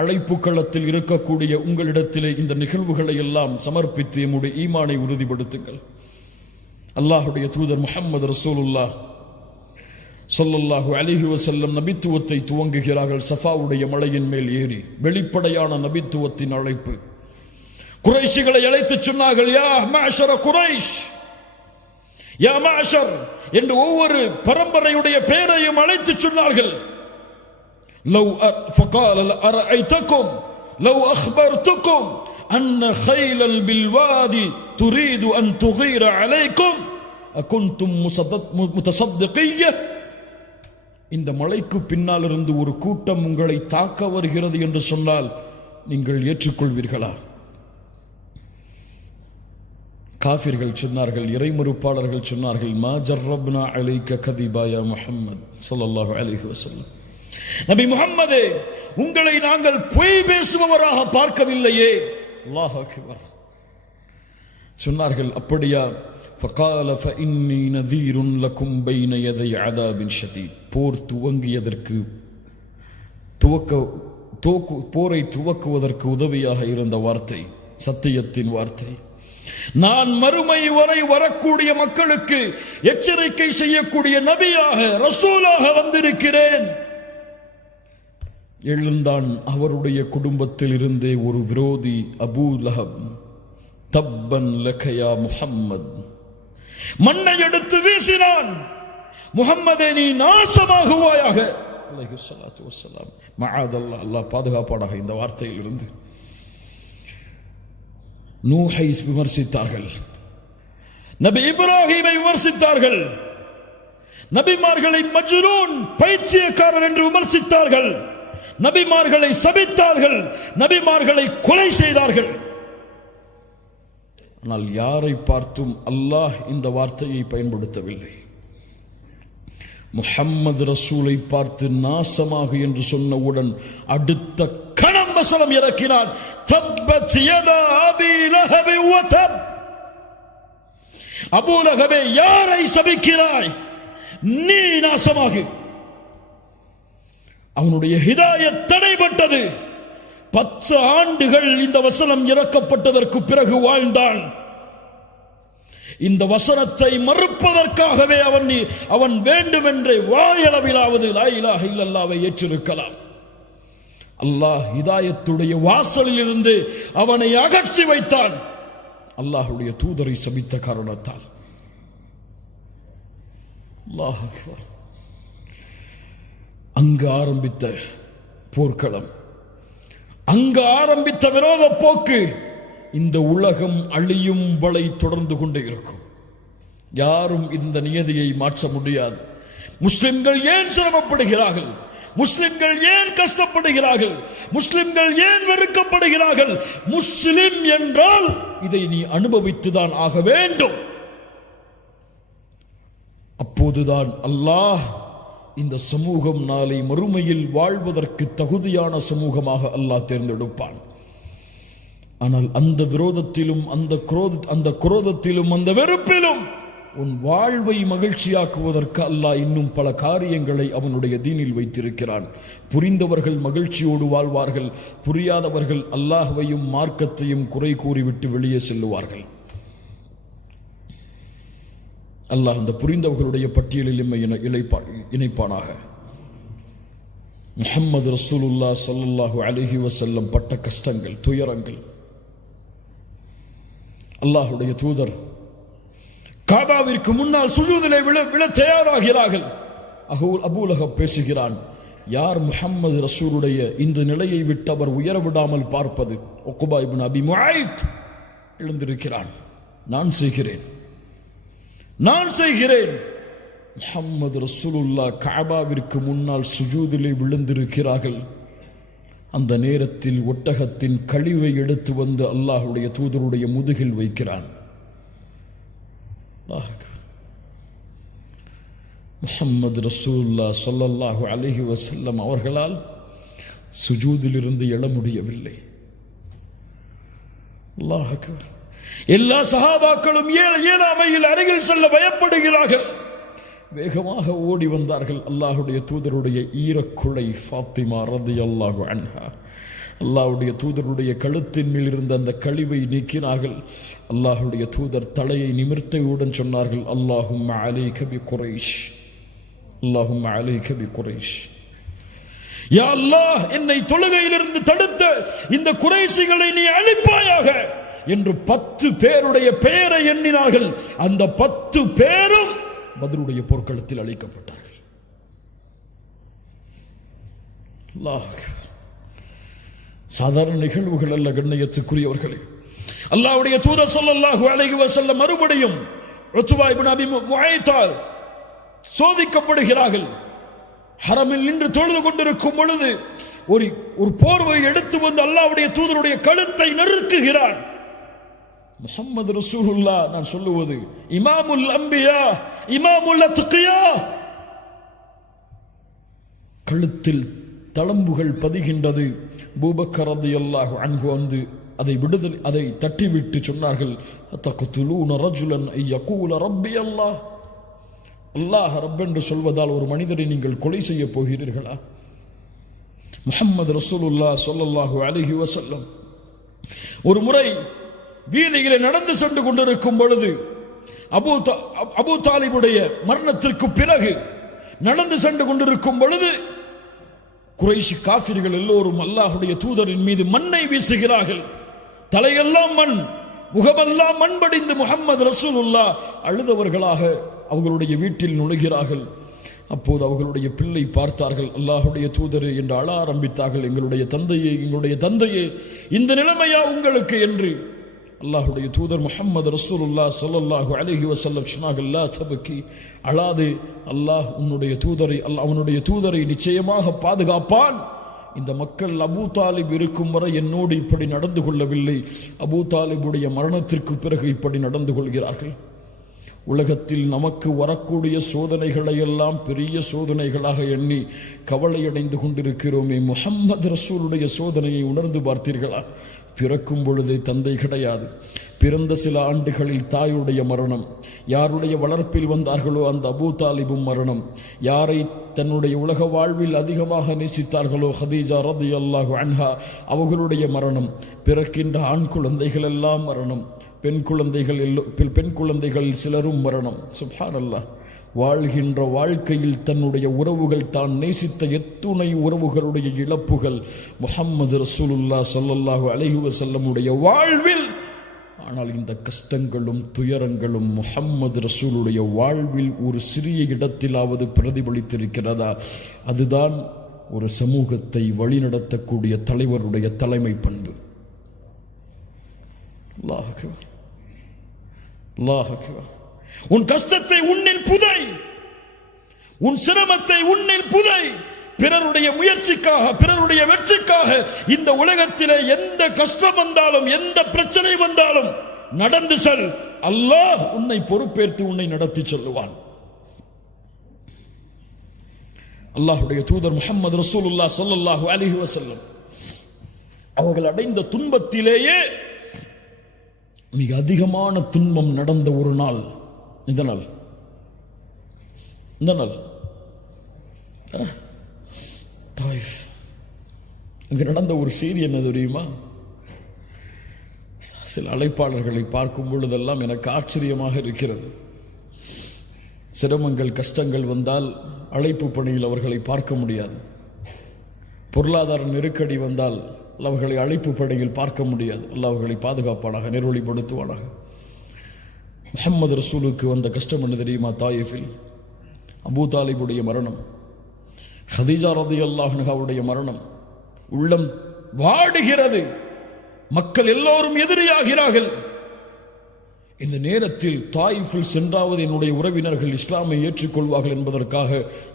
அழைப்பு களத்தில் இருக்கக்கூடிய உங்களிடத்திலே இந்த நிகழ்வுகளை எல்லாம் சமர்ப்பித்து எம்முடைய ஈமானை உறுதிப்படுத்துங்கள். அல்லாஹ்வுடைய தூதர் முஹம்மது ரசூலுல்லாஹ் ஸல்லல்லாஹு அலைஹி வஸல்லம் நபித்துவத்தை துவங்குகிறார்கள். சஃபாவுடைய மலையின் மேல் ஏறி வெளிப்படையான நபித்துவத்தின் அழைப்பு. குறைஷிகளை அழைத்து சொன்னார்கள், யா மஅஷர குரைஷ், யா மஅஷர் என்று ஒவ்வொரு பரம்பரையுடைய பெயரையும் அழைத்து சொன்னார்கள். லவ் ஃபகால அரஐதகும் லவ் அக்பர்துகும் அன்ன கைலல் பில்வாதி துரீது அன் துகீர அலைக்கும் அகுன்தும் முத்தசத்திகிய்ய. இந்த மலைக்கு பின்னால் இருந்து ஒரு கூட்டம் உங்களை தாக்க வருகிறது என்று சொன்னால் நீங்கள் ஏற்றுக்கொள்வீர்களா? காஃபிர்கள் சொன்னார்கள், இறைமறுப்பாளர்கள் சொன்னார்கள், மா ஜர்ரப்னா அலைக்க கதிபா யா முஹம்மத் ஸல்லல்லாஹு அலைஹி வஸல்லம். நபி முஹம்மதே, உங்களை நாங்கள் பொய் பேசுபவராக பார்க்கவில்லையே. அல்லாஹ் அக்பர். சொன்னார்கள், அப்படியா? ஃபகால ஃபஇன்னி நதீருன் லகும் பைன யதை அதாபின் ஷதீத். போர் துவங்கியதற்கு போரை துவக்குவதற்கு உதவியாக இருந்த வார்த்தை, சத்தியத்தின் வார்த்தை. நான் மறுமை வரை வரக்கூடிய மக்களுக்கு எச்சரிக்கை செய்யக்கூடிய நபியாக, ரசூலாக வந்திருக்கிறேன். எழுந்தான் அவருடைய குடும்பத்தில் இருந்தே ஒரு விரோதி, அபூ லஹப். தப்பன் லகயா முஹம்மத். மண்ணை எடுத்து வீசினான். முஹம்மதே, நீ நாசமாகுவாயாக. அலைஹிஸ்ஸலாத்து வஸ்ஸலாம். மஆதல்லாஹ், அல்லாஹ் பாதுகாப்பானாக இந்த வார்த்தையில் இருந்து. நூஹை விமர்சித்தார்கள், நபி இப்ராஹீமை விமர்சித்தார்கள், நபிமார்களை மஜ்னூன், பைத்தியக்காரர் என்று விமர்சித்தார்கள், நபிமார்களை சபித்தார்கள், நபிமார்களை கொலை செய்தார்கள். ஆனால் யாரை பார்த்தும் அல்லாஹ் இந்த வார்த்தையை பயன்படுத்தவில்லை. முஹம்மது ரசூலை பார்த்து நாசமாக என்று சொன்னவுடன் அடுத்த கணம் வசனம் இறக்கினான், தப்பத் யதா அபீ லஹப் வ தப். அபூ லஹபே, யாரை சபிக்கிறாய்? நீ நாசமாகு. அவனுடைய ஹிதாயத் தடைபட்டது. 10 ஆண்டுகள் இந்த வசனம் இறக்கப்பட்டதற்கு பிறகு வாழ்ந்தான். இந்த வசனத்தை மறுப்பதற்காகவே அவன் வேண்டுமென்றே வாயளவிலாவது லா இலாஹ இல்லல்லாஹ்வை ஏற்றிருக்கலாம். அல்லாஹ் ஹிதாயத்துடைய வாசலில் இருந்து அவனை அகற்றி வைத்தான், அல்லாஹ்வுடைய தூதரை சபித்த காரணத்தால். அல்லாஹ் அக்பர். அங்கு ஆரம்பித்த போர்க்களம், அங்கு ஆரம்பித்த விரோத போக்கு இந்த உலகம் அழியும் வரை தொடர்ந்து கொண்டே இருக்கும். யாரும் இந்த நியதியை மாற்ற முடியாது. முஸ்லிம்கள் ஏன் சிரமப்படுகிறார்கள்? முஸ்லிம்கள் ஏன் கஷ்டப்படுகிறார்கள்? முஸ்லிம்கள் ஏன் வெறுக்கப்படுகிறார்கள்? முஸ்லிம் என்றால் இதை நீ அனுபவித்துதான் ஆக வேண்டும். அப்போதுதான் அல்லாஹ் இந்த சமூகம் நாளை மறுமையில் வாழ்வதற்கு தகுதியான சமூகமாக அல்லாஹ் தேர்ந்தெடுப்பான். ஆனால் அந்த விரோதத்திலும் அந்த குரோதத்திலும் அந்த வெறுப்பிலும் உன் வாழ்வை மகிழ்ச்சியாக்குவதற்கு அல்லாஹ் இன்னும் பல காரியங்களை அவனுடைய தீனில் வைத்திருக்கிறான். புரிந்தவர்கள் மகிழ்ச்சியோடு வாழ்வார்கள், புரியாதவர்கள் அல்லாஹ்வையும் மார்க்கத்தையும் குறை கூறிவிட்டு வெளியே செல்லுவார்கள். அல்லாஹ் அந்த புரிந்தவர்களுடைய பட்டியலில் எம்மை இணைப்பானாக. முஹம்மது ரசூலுல்லாஹ் ஸல்லல்லாஹு அலைஹி வஸல்லம் பட்ட கஷ்டங்கள், துயரங்கள். அல்லாஹ்வுடைய தூதர் காபாவிற்கு முன்னால் சுஜூதிலே விழ தயாராகிறார்கள். அபூ லஹப் பேசுகிறான், யார் முஹம்மது ரசூலுடைய இந்த நிலையை விட்டு அவர் உயர விடாமல் பார்ப்பது? உக்பா இப்னு அபி முஆய்த் எழுந்திருக்கிறான், நான் செய்கிறேன். முஹம்மது ரசூலுல்லாஹ் கஅபாவிற்கு முன்னால் சுஜூதிலே விழுந்திருக்கிறார்கள். அந்த நேரத்தில் ஒட்டகத்தின் கழிவை எடுத்து வந்து அல்லாஹ்வுடைய தூதருடைய முதுகில் வைக்கிறான். முஹம்மது ரசூலுல்லாஹ் ஸல்லல்லாஹு அலைஹி வஸல்லம் அவர்களால் சுஜூதிலிருந்து எழ முடியவில்லை. அல்லாஹ் அக்பர். எல்லா சஹாபாக்களும் ஏழாமையில் அருகில் செல்ல பயப்படுகிறார்கள். வேகமாக ஓடி வந்தார்கள். அல்லாஹ்வுடைய தூதருடைய ஈரக்குலை ஃபாத்திமா ரலியல்லாஹு அன்ஹா அல்லாஹ்வுடைய தூதருடைய கழுத்தின் மேல் இருந்த அந்த கழிவை நீக்கினார்கள். அல்லாஹ்வுடைய தூதர் தலையை நிமிர்த்தையுடன் சொன்னார்கள், அல்லாஹும்ம அலைக பி குரைஷ், அல்லாஹும்ம அலைக பி குரைஷ். யா அல்லாஹ், என்னை தொழுகையிலிருந்து தடுத்த இந்த குறைஷிகளை நீ அழிப்பாயாக என்று 10 பேருடைய பெயரை எண்ணினார்கள். அந்த 10 பேரும் பத்ருடைய போர்க்களத்தில் அழிக்கப்பட்டார்கள். சாதாரண நிகழ்வுகள் அல்ல கண்ணியத்துக்குரியவர்களே. அல்லாஹ்வுடைய தூதர் ஸல்லல்லாஹு அலைஹி வஸல்லம் மறுபடியும் உத்பா இப்னு அபி முஆய்த்தால் சோதிக்கப்படுகிறார்கள். ஹரமில் நின்று தொழுது கொண்டிருக்கும் பொழுது ஒரு போர்வை எடுத்து வந்து அல்லாஹ்வுடைய தூதருடைய கழுத்தை நெருக்குகிறான். முஹம்மது ரசூலுல்லாஹ், நான் சொல்லுவது இமாமுல் அம்பியா, இமாமுல் அத்கியா, கழுத்தில் தளம்புகள் பதிகின்றது. அபூபக்கர் ரலியல்லாஹு அன்ஹு வந்து அதை தட்டிவிட்டு சொன்னார்கள், தக்துலூன ரஜுலன் யகூல ரப்பி அல்லாஹ், அல்லாஹ் ரப் என்று சொல்வதால் ஒரு மனிதரை நீங்கள் கொலை செய்ய போகிறீர்களா? முஹம்மது ரசூலுல்லாஹ் ஸல்லல்லாஹு அலைஹி வஸல்லம் ஒரு முறை வீதியிலே நடந்து சென்று கொண்டிருக்கும் பொழுது அபூ தாலிபுடைய மரணத்திற்கு பிறகு நடந்து சென்று கொண்டிருக்கும் பொழுது குறைஷி காஃபிர்கள் எல்லோரும் அல்லாஹ்வுடைய தூதரின் மீது மண்ணை வீசுகிறார்கள். தலையெல்லாம் மண், முகமெல்லாம் மண் படிந்து முஹம்மது ரசூலுல்லாஹ் அழுதவர்களாக அவர்களுடைய வீட்டில் நுழைகிறார்கள். அப்போது அவர்களுடைய பிள்ளை பார்த்தார்கள், அல்லாஹ்வுடைய தூதரே என்று அழ ஆரம்பித்தார்கள். எங்களுடைய தந்தையே இந்த நிலைமையா உங்களுக்கு என்று. அல்லாஹ்வுடைய தூதர் முஹம்மது ரசூலுல்லாஹ் ஸல்லல்லாஹு அலைஹி வஸல்லம் சொன்னார்கள், லா தபக்கி, அழாதே, அல்லாஹ் அவனுடைய தூதரை நிச்சயமாக பாதுகாப்பான். இந்த மக்கள் அபூ தாலிப் இருக்கும் வரை என்னோடு இப்படி நடந்து கொள்ளவில்லை, அபூ தாலிபுடைய மரணத்திற்கு பிறகு இப்படி நடந்து கொள்கிறார்கள். உலகத்தில் நமக்கு வரக்கூடிய சோதனைகளை எல்லாம் பெரிய சோதனைகளாக எண்ணி கவலையடைந்து கொண்டிருக்கிறோமே, முஹம்மது ரசூலுடைய சோதனையை உணர்ந்து பார்த்தீர்களா? பிறக்கும் பொழுதே தந்தை கிடையாது, பிறந்த சில ஆண்டுகளில் தாயுடைய மரணம், யாருடைய வளர்ப்பில் வந்தார்களோ அந்த அபூ தாலிபும் மரணம், யாரை தன்னுடைய உலக வாழ்வில் அதிகமாக நேசித்தார்களோ ஹதீஜா ரலியல்லாஹு அன்ஹா அவர்களுடைய மரணம், பிறக்கின்ற ஆண் குழந்தைகள் எல்லாம் மரணம், பெண் குழந்தைகள் சிலரும் மரணம். சுப்ஹானல்லாஹ். வாழ்கின்ற வாழ்க்கையில் தன்னுடைய உறவுகள், தான் நேசித்த எத்துணை உறவுகளுடைய இழப்புகள் முஹம்மது ரசூலுல்லாஹ் ஸல்லல்லாஹு அலைஹி வஸல்லமுடைய வாழ்வில். ஆனால் இந்த கஷ்டங்களும் துயரங்களும் முஹம்மது ரசூலுடைய வாழ்வில் ஒரு சிறிய இடத்திலாவது பிரதிபலித்திருக்கிறதா? அதுதான் ஒரு சமூகத்தை வழிநடத்தக்கூடிய தலைவருடைய தலைமை பண்பு. அல்லாஹ் அக்பர், அல்லாஹ் அக்பர். உன் கஷ்டத்தை உன்னில் புதை, உன் சிரமத்தை உன்னில் புதை. பிறருடைய முயற்சிக்காக, பிறருடைய வெற்றிக்காக இந்த உலகத்திலே எந்த கஷ்டம் வந்தாலும், எந்த பிரச்சனை வந்தாலும் நடந்து செல். அல்லாஹ் உன்னை பொறுப்பேற்று உன்னை நடத்தி செல்லுவான். அல்லாஹ்வுடைய தூதர் முஹம்மது ரசூலுல்லாஹ் ஸல்லல்லாஹு அலைஹி வஸல்லம் அவர்கள் அடைந்த துன்பத்திலேயே மிக அதிகமான துன்பம் நடந்த ஒரு நாள் இந்த நாள் தாயிஃப். இங்கு நடந்த ஒரு செய்தி என்ன தெரியுமா? சில அழைப்பாளர்களை பார்க்கும் பொழுதெல்லாம் எனக்கு ஆச்சரியமாக இருக்கிறது. சிரமங்கள் கஷ்டங்கள் வந்தால் அழைப்பு பணியில் அவர்களை பார்க்க முடியாது. பொருளாதார நெருக்கடி வந்தால் அவர்களை அழைப்பு பணியில் பார்க்க முடியாது. அல்லாஹ் அவர்களை பாதுகாப்பானாக, நெருவழிப்படுத்துவானாக. முஹம்மது ரசூலுக்கு வந்த கஷ்டம் என்ன தெரியுமா? தாயிஃபில் அபூ தாலிபுடைய மரணம், ஹதீஜா ரலியல்லாஹு அன்ஹாவுடைய மரணம். உள்ளம் வாடுகிறது. மக்கள் எல்லோரும் எதிரியாகிறார்கள். இந்த நேரத்தில் தாயிஃபில் சென்றாவது என்னுடைய உறவினர்கள் இஸ்லாமை ஏற்றுக்கொள்வார்கள் என்பதற்காக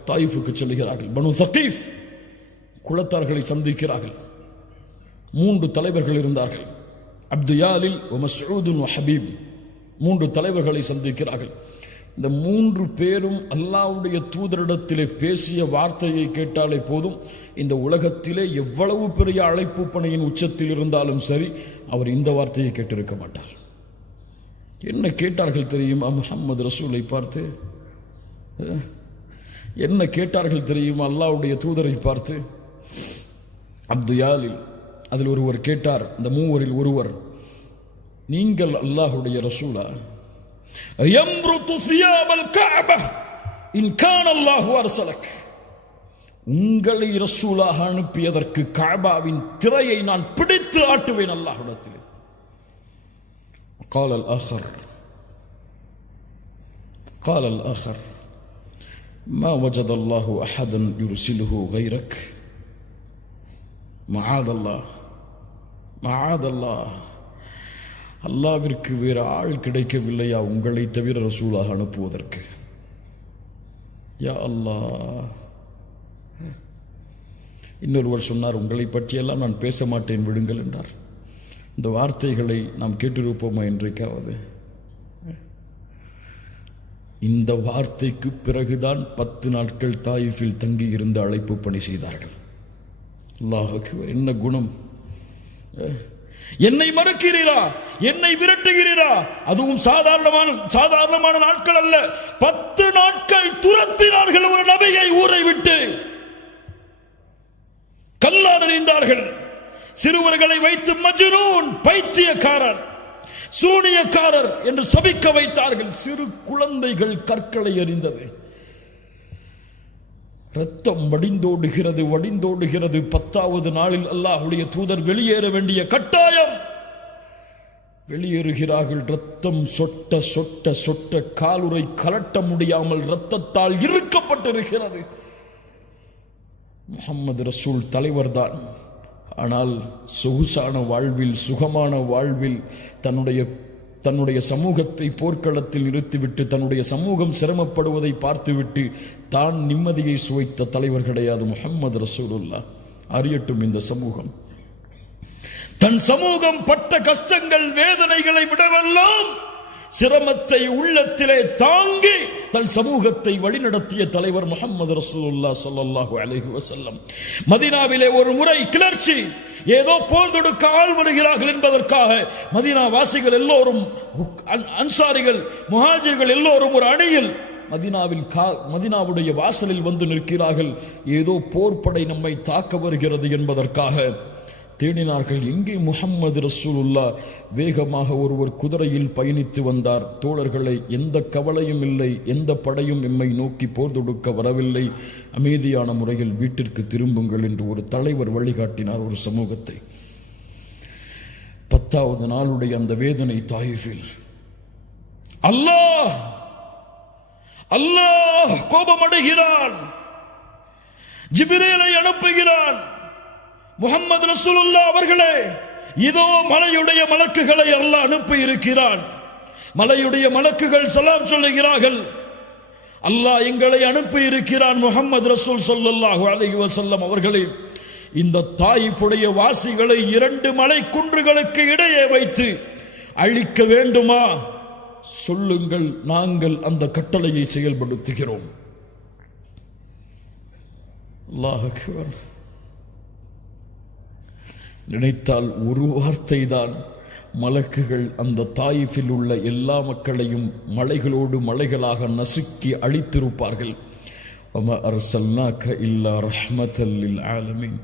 தாயிஃபுக்கு செல்கிறார்கள். பனு சகீஃப் குலத்தார்களை சந்திக்கிறார்கள். 3 தலைவர்கள் இருந்தார்கள். அப்து யாலில், மஸ்ஊத், ஹபீப். 3 தலைவர்களை சந்திக்கிறார்கள். இந்த 3 பேரும் அல்லாஹ்வுடைய தூதரிடத்திலே பேசிய வார்த்தையை கேட்டாலே போதும், இந்த உலகத்திலே எவ்வளவு பெரிய அழைப்பு பணியின் உச்சத்தில் இருந்தாலும் சரி, அவர் இந்த வார்த்தையை கேட்டிருக்க மாட்டார். என்ன கேட்டார்கள் தெரியுமா? முஹம்மது ரசூலை பார்த்து என்ன கேட்டார்கள் தெரியுமா? அல்லாஹ்வுடைய தூதரை பார்த்து. அப்து யாலில் அதில் ஒருவர் கேட்டார், இந்த 3 ஒருவர், நீங்கள் அல்லாஹ்வுடைய ரசூலா? யம்ருது சியாபல் கஅபா இன் கான அல்லாஹு அர்ஸலக். உங்களை ரசூலாக அனுப்பியதற்கு கஅபாவின் திரையை நான் பிடித்து ஆட்டுவேன் அல்லாஹ்விடத்தில். قال الآخر ما وجد الله أحدا يرسله غيرك معاذ الله. அல்லாஹ்விற்கு வேறு ஆள் கிடைக்கவில்லையா உங்களை தவிர ரசூலாக அனுப்புவதற்கு? யா அல்லாஹ். இன்னொருவர் சொன்னார், உங்களை பற்றியெல்லாம் நான் பேச மாட்டேன், விடுங்கள் என்றார். இந்த வார்த்தைகளை நாம் கேட்டிருப்போமா என்றைக்காவது? இந்த வார்த்தைக்கு பிறகுதான் 10 நாட்கள் தாயிஃபில் தங்கி இருந்து அழைப்பு பணி செய்தார்கள். அல்லாஹ் அக்பர். என்ன குணம்! என்னை மறுக்கிறீரா, என்னை விரட்டுகிறீரா? அதுவும் சாதாரணமான நாட்கள் அல்ல. 10 நாட்கள் துரத்தினார்கள் ஒரு நபியை ஊரை விட்டு. கல்லால் எறிந்தார்கள். சிறுவர்களை வைத்து மஜ்னூன், பைத்தியக்காரர், சூனியக்காரர் என்று சபிக்க வைத்தார்கள். சிறு குழந்தைகள் கற்களை எறிந்தது. ரத்தம் வடிந்தோடுகிறது. 10வது நாளில் அல்லாஹ்வுடைய தூதர் வெளியேற வேண்டிய கட்டாயம். வெளியேறுகிறார்கள். ரத்தம் சொட்ட சொட்ட சொட்ட காலுறை கலட்ட முடியாமல் ரத்தத்தால் இறுக்கப்பட்டிருக்கிறது. முஹம்மது ரசூல் தலைவர்தான். ஆனால் சொகுசான வாழ்வில், சுகமான வாழ்வில் தன்னுடைய சமூகத்தை போர்க்களத்தில் நிறுத்திவிட்டு தன்னுடைய சமூகம் சிரமப்படுவதை பார்த்துவிட்டு தான் நிம்மதியை சுவைத்த தலைவர் கிடையாது முஹம்மது ரசூலுல்லாஹ். அறியட்டும் இந்த சமூகம். தன் சமூகம் பட்ட கஷ்டங்கள், வேதனைகளை விடவெல்லாம் சிரமத்தை உள்ளத்திலே தாங்கி தன் சமூகத்தை வழிநடத்திய தலைவர் முஹம்மது ரசூலுல்லாஹ் ஸல்லல்லாஹு அலைஹி வஸல்லம். மதீனாவிலே ஒரு முறை கிளர்ச்சி, ஏதோ போர் தொடுக்க ஆள் வருகிறார்கள் என்பதற்காக மதீனா வாசிகள் எல்லோரும், அன்சாரிகள், முஹாஜிர்கள் எல்லோரும் ஒரு அணியில் மதீனாவுடைய வாசலில் வந்து நிற்கிறார்கள். ஏதோ போர்ப்படை நம்மை தாக்க வருகிறது என்பதற்காக தேடினார்கள். எங்கே முஹம்மது ரசூலுல்லாஹ்? வேகமாக ஒருவர் குதிரையில் பயணித்து வந்தார். தோழர்களை, எந்த கவலையும் இல்லை, எந்த படையும் எம்மை நோக்கி போர் தொடுக்க வரவில்லை, அமைதியான முறையில் வீட்டிற்கு திரும்புங்கள் என்று ஒரு தலைவர் வழிகாட்டினார் ஒரு சமூகத்தை. 10வது நாளுடைய அந்த வேதனை தாயிஃபில். அல்லாஹ் கோபமடைகிறான். ஜிப்ரீலை அனுப்புகிறான். முஹம்மது ரசூலுல்லாஹ் அவர்களே, இதோ மலையுடைய மலக்குகளை அல்லாஹ் அனுப்பி இருக்கிறான். மலையுடைய மலக்குகள் சலாம் சொல்லுகிறார்கள். அல்லாஹ் எங்களை அனுப்பி இருக்கிறான். முஹம்மது ரசூல் ஸல்லல்லாஹு அலைஹி வஸல்லம் அவர்களே, இந்த தாயிஃபுடைய வாசிகளை 2 மலை குன்றுகளுக்கு இடையே வைத்து அழிக்க வேண்டுமா? சொல்லுங்கள், நாங்கள் அந்த கட்டளையை செயல்படுத்துகிறோம். அல்லாஹ் அக்பர். நினைத்தால் ஒரு வார்த்தை தான் மலக்குகள் அந்த தாயிஃபில் உள்ள எல்லா மக்களையும் மலைகளோடு மலைகளாக நசுக்கி அழித்திருப்பார்கள். வமா அர்சல்னாக இல்லா ரஹ்மத்தல் லில் ஆலமீன்.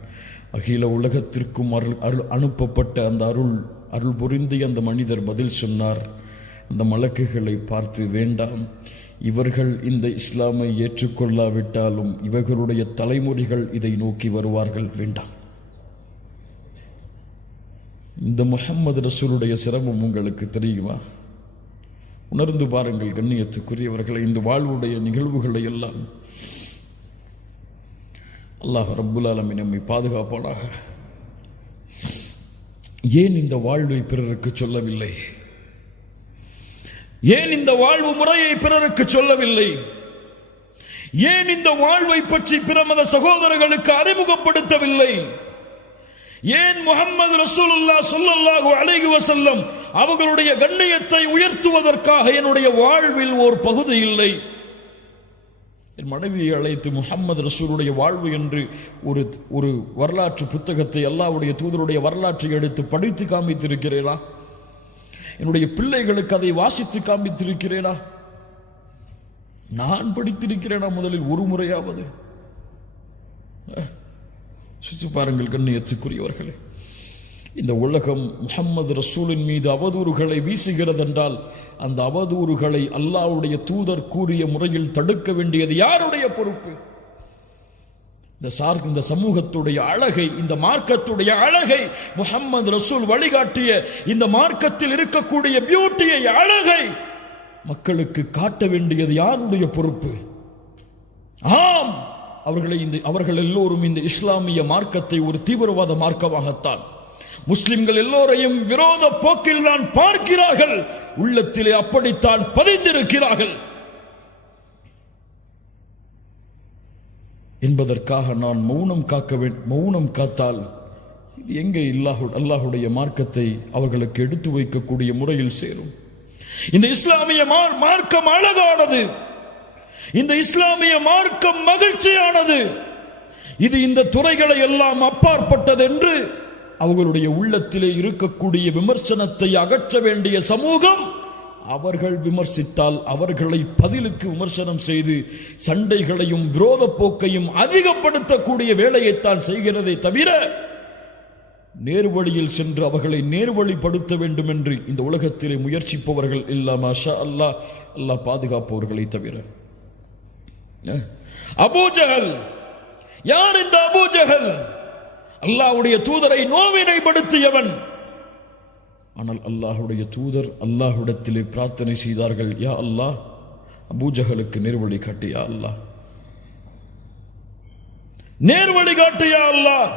அகில உலகத்திற்கும் அருள் அனுப்பப்பட்ட அந்த அருள் புரிந்திய அந்த மனிதர் பதில் சொன்னார், அந்த மலக்குகளை பார்த்து, வேண்டாம், இவர்கள் இந்த இஸ்லாமை ஏற்றுக்கொள்ளாவிட்டாலும் இவர்களுடைய தலைமுறைகள் இதை நோக்கி வருவார்கள், வேண்டாம். இந்த முஹம்மது ரசூலுடைய சிரமம் உங்களுக்கு தெரியுமா? உணர்ந்து பாருங்கள் கண்ணியத்துக்குரியவர்களை. இந்த வாழ்வுடைய நிகழ்வுகளை எல்லாம் அல்லாஹ் ரப்புல் ஆலமீன் நம்மை பாதுகாப்பானாக. ஏன் இந்த வாழ்வை பிறருக்கு சொல்லவில்லை? ஏன் இந்த வாழ்வு முறையை பிறருக்கு சொல்லவில்லை? ஏன் இந்த வாழ்வை பற்றி பிற மத சகோதரர்களுக்கு அறிமுகப்படுத்தவில்லை? ஏன் முஹம்மது ரசூலுல்லாஹ் ஸல்லல்லாஹு அலைஹி வஸல்லம் அவர்களுடைய கண்ணியத்தை உயர்த்துவதற்காக என்னுடைய வாழ்வில் ஒரு பகுதி இல்லை? என் மனைவியை அழைத்து முஹம்மது ரசூலுடைய வாழ்வு என்று ஒரு வரலாற்று புத்தகத்தை, அல்லாஹ்வுடைய தூதருடைய வரலாற்றை எடுத்து படித்து காமித்திருக்கிறேனா? என்னுடைய பிள்ளைகளுக்கு அதை வாசித்து காமித்திருக்கிறேனா? நான் படித்திருக்கிறேனா முதலில் ஒரு முறையாவது? சுற்றி பாருங்கள் கண்ணியத்துக்குரியவர்களே. இந்த உலகம் முஹம்மது ரசூலின் மீது அவதூறுகளை வீசுகிறது என்றால் அந்த அவதூறுகளை அல்லாஹ்வுடைய தூதர் கூறிய முறையில் தடுக்க வேண்டியது யாருடைய பொறுப்பு? இந்த சமூகத்துடைய அழகை, இந்த மார்க்கத்துடைய அழகை, முஹம்மது ரசூல் வழிகாட்டிய இந்த மார்க்கத்தில் இருக்கக்கூடிய பியூட்டியை, அழகை மக்களுக்கு காட்ட வேண்டியது யாருடைய பொறுப்பு? ஆம், அவர்கள் எல்லோரும் இந்த இஸ்லாமிய மார்க்கத்தை ஒரு தீவிரவாத மார்க்கமாகத்தான், முஸ்லிம்கள் எல்லோரையும் விரோத போக்கில் தான் பார்க்கிறார்கள், உள்ளத்திலே அப்படித்தான் பதிந்திருக்கிறார்கள் என்பதற்காக நான் மௌனம் காத்தால் இது எங்கே அல்லாஹுடைய மார்க்கத்தை அவர்களுக்கு எடுத்து வைக்கக்கூடிய முறையில் சேரும்? இந்த இஸ்லாமிய மார்க்கம் அழகானது, இந்த இஸ்லாமிய மார்க்கம் மகிழ்ச்சியானது, இது இந்த துறைகளை எல்லாம் அப்பாற்பட்டது என்று அவர்களுடைய உள்ளத்திலே இருக்கக்கூடிய விமர்சனத்தை அகற்ற வேண்டிய சமூகம், அவர்கள் விமர்சித்தால் அவர்களை பதிலுக்கு விமர்சனம் செய்து சண்டைகளையும் விரோத போக்கையும் அதிகப்படுத்தக்கூடிய வேலையைத்தான் செய்கிறதே தவிர நேர்வழியில் சென்று அவர்களை நேர்வழிப்படுத்த வேண்டும் என்று இந்த உலகத்திலே முயற்சிப்பவர்கள் இல்ல, மாஷா அல்லாஹ், அல்லாஹ் பாதுகாப்பவர்களை தவிர. அபூஜஹல், யார் இந்த அபூஜஹல்? அல்லாஹ்வுடைய தூதரை நோவினைப்படுத்தியவன். ஆனால் அல்லாஹ்வுடைய தூதர் அல்லாஹ்விடத்திலே பிரார்த்தனை செய்தார்கள், யா அல்லாஹ், அபூஜஹலுக்கு நேர்வழி காட்டு, யா அல்லாஹ், நேர்வழி காட்டு, யா அல்லாஹ்.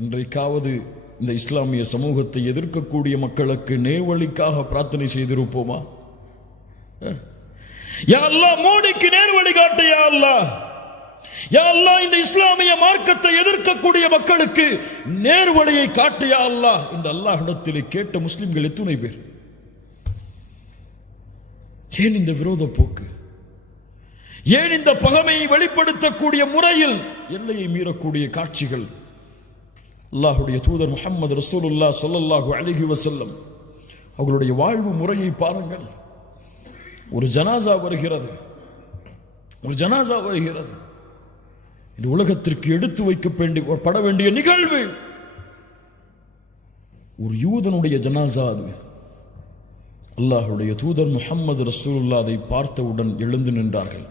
இன்றைக்காவது இந்த இஸ்லாமிய சமூகத்தை எதிர்க்கக்கூடிய மக்களுக்கு நேர்வழிக்காக பிரார்த்தனை செய்திருப்போமா? யா அல்லாஹ், மோடிக்கு நேர்வழி காட்டு, யா அல்லாஹ், யா அல்லாஹ், இந்த இஸ்லாமிய மார்க்கத்தை எதிர்க்கக்கூடிய மக்களுக்கு நேர்வழியை காட்டு, யா அல்லாஹ் இந்த அல்லாஹ்விடத்திலே கேட்ட முஸ்லிம்கள் எத்தனை பேர்? ஏன் இந்த விரோத போக்கு? ஏன் இந்த பகைமையை வெளிப்படுத்தக்கூடிய முறையில் எல்லையை மீறக்கூடிய காட்சிகள்? அல்லாஹ்வுடைய தூதர் முஹம்மது ரசூலுல்லாஹ் ஸல்லல்லாஹு அலைஹி வஸல்லம் அவர்களுடைய வாழ்வு முறையை பாருங்கள். ஒரு ஜனாசா வருகிறது, இது உலகத்திற்கு எடுத்து வைக்கப்பட வேண்டிய நிகழ்வு. ஒரு யூதனுடைய ஜனாசா அது. அல்லாஹ்வுடைய தூதர் முஹம்மது ரசூலுல்லாஹ் அதை பார்த்தவுடன் எழுந்து நின்றார்கள்.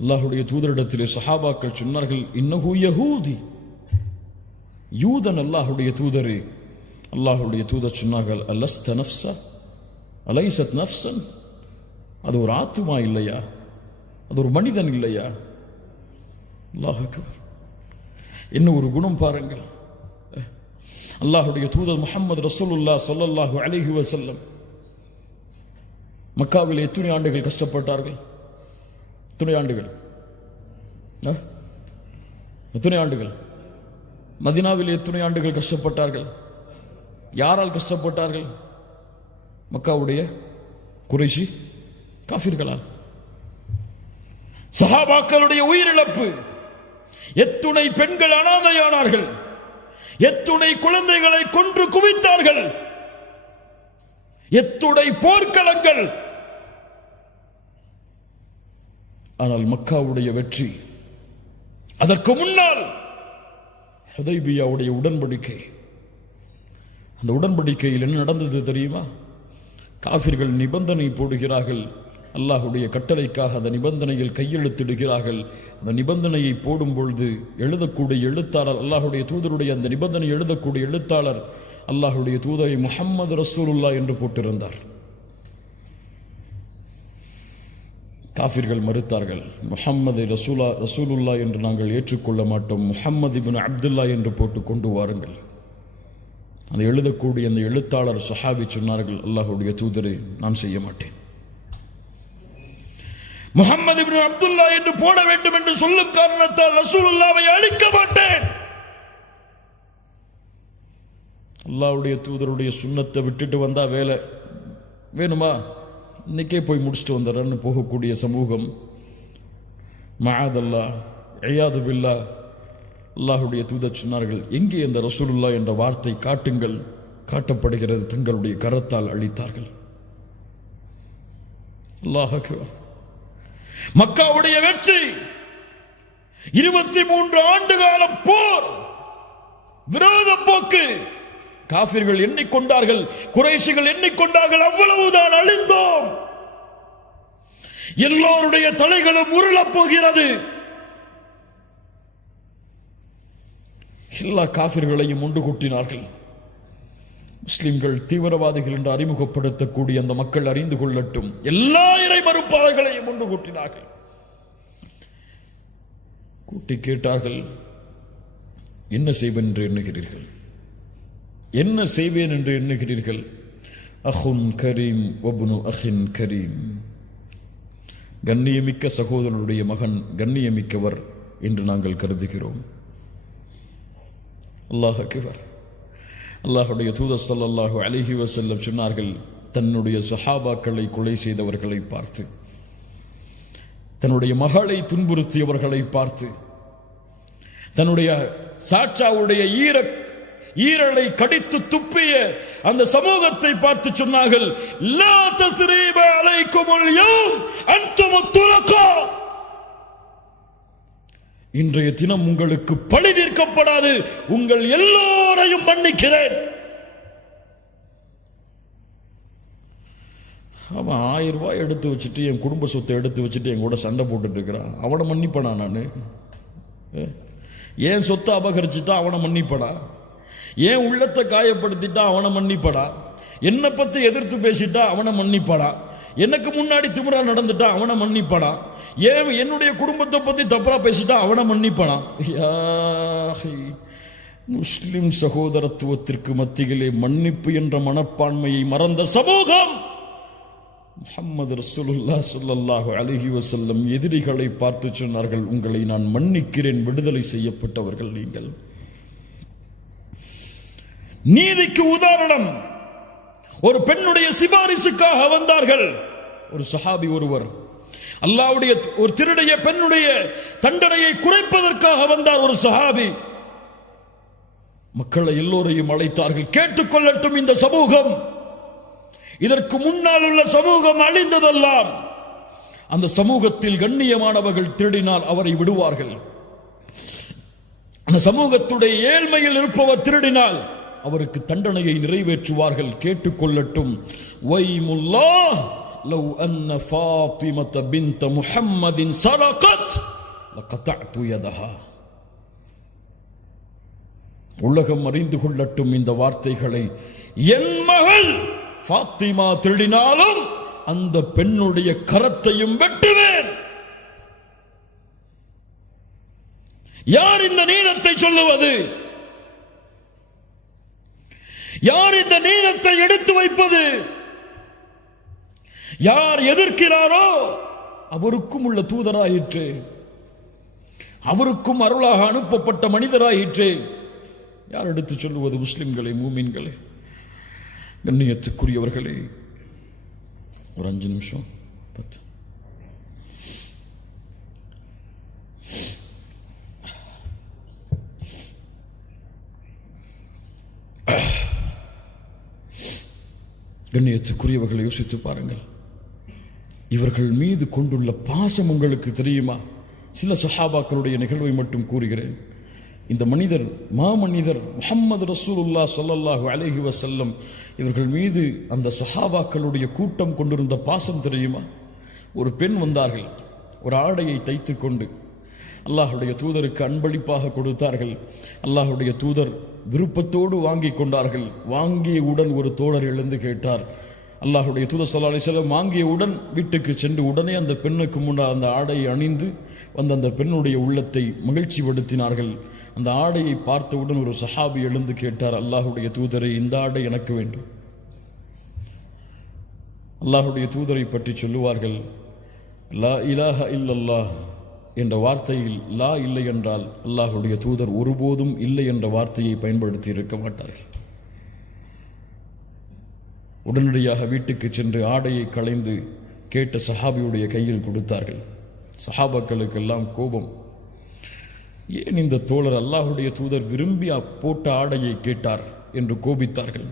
அல்லாஹ்வுடைய தூதரிடத்திலே சஹாபாக்கள் சொன்னார்கள், இன்னஹு யஹூதி, யூதன் அல்லாஹ்வுடைய தூதரே. அல்லாஹ்வுடைய தூதர் சொன்னார்கள், அலஸ்த நஃப்ஸா அலைஸத் நஃப்ஸன், அது ஒரு ஆத்துமா இல்லையா? அது ஒரு மனிதன் இல்லையா? அல்லாஹ் அக்பர். என்ன ஒரு குணம் பாருங்கள். அல்லாஹ்வுடைய தூதர் முஹம்மது ரசூலுல்லாஹ் ஸல்லல்லாஹு அலைஹி வஸல்லம் மக்காவில் எத்தனை ஆண்டுகள் கஷ்டப்பட்டார்கள்? எத்தனை ஆண்டுகள்? மதீனாவில் எத்தனை ஆண்டுகள் கஷ்டப்பட்டார்கள்? யாரால் கஷ்டப்பட்டார்கள்? மக்காவுடைய குறைஷி காஃபிர்களால். சஹாபாக்களுடைய உயிரிழப்பு, எத்துணை பெண்கள் அனாதையானார்கள், எத்துணை குழந்தைகளை கொன்று குவித்தார்கள், எத்துணை போர்க்களங்கள். ஆனால் மக்காவுடைய வெற்றி, அதற்கு முன்னால் ஹுதைபியாவுடைய உடன்படிக்கை. அந்த உடன்படிக்கையில் என்ன நடந்தது தெரியுமா? காஃபிர்கள் நிபந்தனை போடுகிறார்கள், அல்லாஹுடைய கட்டளைக்காக அந்த நிபந்தனையில் கையெழுத்திடுகிறார்கள். அந்த நிபந்தனையை போடும் பொழுது எழுதக்கூடிய எழுத்தாளர், அல்லாஹுடைய தூதருடைய அந்த நிபந்தனை எழுதக்கூடிய எழுத்தாளர் அல்லாஹுடைய தூதரை முஹம்மது ரசூலுல்லாஹ் என்று போட்டிருந்தார். காஃபிர்கள் மறுத்தார்கள், முஹம்மது ரசூலுல்லாஹ் என்று நாங்கள் ஏற்றுக்கொள்ள மாட்டோம், முஹம்மது இப்னு அப்துல்லா என்று போட்டு கொண்டு வாருங்கள். அதை எழுதக்கூடிய அந்த எழுத்தாளர் சஹாபி சொன்னார்கள், அல்லாஹுடைய தூதரை நான் செய்ய மாட்டேன், முஹம்மது இப்னு அப்துல்லா என்று போட வேண்டும் என்று சொல்லும் காரணத்தால் ரசூலுல்லாவை அழிக்க மாட்டேன். அல்லாஹ்வுடைய தூதருடைய சுன்னத்தை விட்டுட்டு வந்தா வேலை வேணுமா, இன்னைக்கே போய் முடிச்சுட்டு வந்துடுறேன்னு போகக்கூடிய சமூகம். மஆதல்லாஹ் இயாது பில்லாஹ். அல்லாஹுடைய தூதர் சொன்னார்கள், எங்கே அந்த ரசூலுல்லாஹ் என்ற வார்த்தை காட்டுங்கள். காட்டப்படுகிறது, தங்களுடைய கரத்தால் அழித்தார்கள். அல்லாஹ் அக்பர். மக்காவுடைய வெற்றி, 23 ஆண்டு காலம் போர், விரோத போக்கு. காஃபிர்கள் எண்ணிக்கொண்டார்கள், குறைஷிகள் எண்ணிக்கொண்டார்கள், அவ்வளவுதான், அழிந்தோம், எல்லோருடைய தலைகளும் உருளப் போகிறது. எல்லா காஃபிர்களையும் ஒன்று கூட்டினார்கள். முஸ்லிம்கள் தீவிரவாதிகள் என்று அறிமுகப்படுத்தக்கூடிய அந்த மக்கள் அறிந்து கொள்ளட்டும், எல்லா இறை மறுப்பாளர்களையும் ஒன்று கூட்டினார்கள். கூட்டி கேட்டார்கள், என்ன செய்வேன் என்று எண்ணுகிறீர்கள், என்ன செய்வேன் என்று எண்ணுகிறீர்கள்? அஹுன் கரீம் வப்னு அஹின் கரீம், கண்ணியமிக்க சகோதரனுடைய மகன் கண்ணியமிக்கவர் என்று நாங்கள் கருதுகிறோம். அல்லாஹ் அக்பர். அல்லாஹுடைய தூதர் ஸல்லல்லாஹு அலைஹி வஸல்லம் சொன்னார்கள், தன்னுடைய சஹாபாக்களை கொலை செய்தவர்களை பார்த்து, தன்னுடைய மகளை துன்புறுத்தியவர்களை பார்த்து, தன்னுடைய சாச்சாவுடைய ஈரலை கடித்து துப்பிய அந்த சமூகத்தை பார்த்து சொன்னார்கள், லா தஸ்ரீப அலைக்குமுல் யௌம் அன்துமுத் துலகா, இன்றைய தினம் உங்களுக்கு பழி தீர்க்கப்படாது, உங்கள் எல்லோரையும் மன்னிக்கிறேன். அவன் 1000 ரூபாய் எடுத்து வச்சுட்டு, என் குடும்ப சொத்தை எடுத்து வச்சுட்டு என் கூட சண்டை போட்டுட்டு இருக்கிறான், அவனை மன்னிப்படா? நான் ஏன் சொத்தை அபகரிச்சுட்டா அவனை மன்னிப்படா? ஏன் உள்ளத்தை காயப்படுத்திட்டா அவனை மன்னிப்படா? என்னை பத்தி எதிர்த்து பேசிட்டா அவனை மன்னிப்படா? எனக்கு முன்னாடி திமிரா நடந்துட்டா அவனை மன்னிப்படா? ஏன் என்னுடைய குடும்பத்தை பத்தி தப்பா பேசிட்டா அவனை மன்னிப்படா? முஸ்லிம் சகோதரத்துவத்திற்கு மத்தியிலே மன்னிப்பு என்ற மனப்பான்மையை மறந்த சமூகம். முஹம்மது ரசூலுல்லாஹ் ஸல்லல்லாஹு அலைஹி வஸல்லம் எதிரிகளை பார்த்து சொன்னார்கள், உங்களை நான் மன்னிக்கிறேன், விடுதலை செய்யப்பட்டவர்கள் நீங்கள். நீதிக்கு உதாரணம், ஒரு பெண்ணுடைய சிபாரிசுக்காக வந்தார்கள். ஒரு சஹாபி ஒருவர் அல்லாஹ்வுடைய ஒரு திருடைய பெண்ணுடைய தண்டனையை குறைப்பதற்காக வந்தார். ஒரு சஹாபி மக்களை எல்லோரையும் அழைத்தார்கள், கேட்டுக்கொள்ளட்டும் இந்த சமூகம், இதற்கு முன்னால் உள்ள சமூகம் அழிந்ததெல்லாம். அந்த சமூகத்தில் கண்ணியமானவர்கள் திருடினால் அவரை விடுவார்கள். அந்த சமூகத்துடைய ஏழ்மையில் இருப்பவர் திருடினால் அவருக்கு தண்டனையை நிறைவேற்றுவார்கள். கேட்டுக்கொள்ளட்டும். வைமுல்லாஹ் லவ் அன்ன ஃபாத்திமத பின்த முஹம்மதின் சரகத் லகதஅது யதஹா. உலகம் அறிந்து கொள்ளட்டும் இந்த வார்த்தைகளை. என் மகள் ஃபாத்திமா திருடினாலும் அந்த பெண்ணுடைய கரத்தையும் வெட்டுவேன். யார் இந்த நீதத்தை சொல்லுவது? யார் இந்த நீதத்தை எடுத்து வைப்பது? யார் எதிர்க்கிறாரோ அவருக்கும் உள்ள தூதராயிற்று, அவருக்கும் அருளாக அனுப்பப்பட்ட மனிதராயிற்று. யார் எடுத்து சொல்லுவது? முஸ்லிம்களே, மூமின்களே, கண்ணியத்துக்குரியவர்களே, ஒரு 5 நிமிஷம் 10. கண்ணியத்துக்குரியவர்களை யோசித்து பாருங்கள். இவர்கள் மீது கொண்டுள்ள பாசம் உங்களுக்கு தெரியுமா? சில சஹாபாக்களுடைய நிகழ்வை மட்டும் கூறுகிறேன். இந்த மனிதர் மாமனிதர் முஹம்மது ரசூலுல்லாஹ் ஸல்லல்லாஹு அலைஹி வஸல்லம் இவர்கள் மீது அந்த சஹாபாக்களுடைய கூட்டம் கொண்டிருந்த பாசம் தெரியுமா? ஒரு பெண் வந்தார்கள், ஒரு ஆடையை தைத்துக் கொண்டு அல்லாஹுடைய தூதருக்கு அன்பளிப்பாக கொடுத்தார்கள். அல்லாஹுடைய தூதர் விருப்பத்தோடு வாங்கி கொண்டார்கள். வாங்கியவுடன் ஒரு தோழர் எழுந்து கேட்டார். அல்லாஹுடைய தூதர் ஸல்லல்லாஹு அலைஹி வஸல்லம் வாங்கியவுடன் வீட்டுக்கு சென்று உடனே அந்த பெண்ணுக்கு முன்னால் அந்த ஆடையை அணிந்து வந்த அந்த பெண்ணுடைய உள்ளத்தை மகிழ்ச்சி படுத்தினார்கள். அந்த ஆடையை பார்த்தவுடன் ஒரு சஹாபி எழுந்து கேட்டார், அல்லாஹுடைய தூதரை, இந்த ஆடை எனக்கு வேண்டும். அல்லாஹுடைய தூதரை பற்றி சொல்லுவார்கள், லா இலாஹ இல்லல்லாஹ் என்ற வார்த்தையில் லா இல்லை என்றால் அல்லாஹுடைய தூதர் ஒருபோதும் இல்லை என்ற வார்த்தையை பயன்படுத்தி இருக்க மாட்டார்கள். உடனடியாக வீட்டுக்கு சென்று ஆடையை களைந்து கேட்ட சஹாபியுடைய கையில் கொடுத்தார்கள். சஹாபாக்களுக்கெல்லாம் கோபம். ஏன் இந்த தோழர் அல்லாஹுடைய தூதர் விரும்பி போட்ட ஆடையை கேட்டார் என்று கோபித்தார்கள்.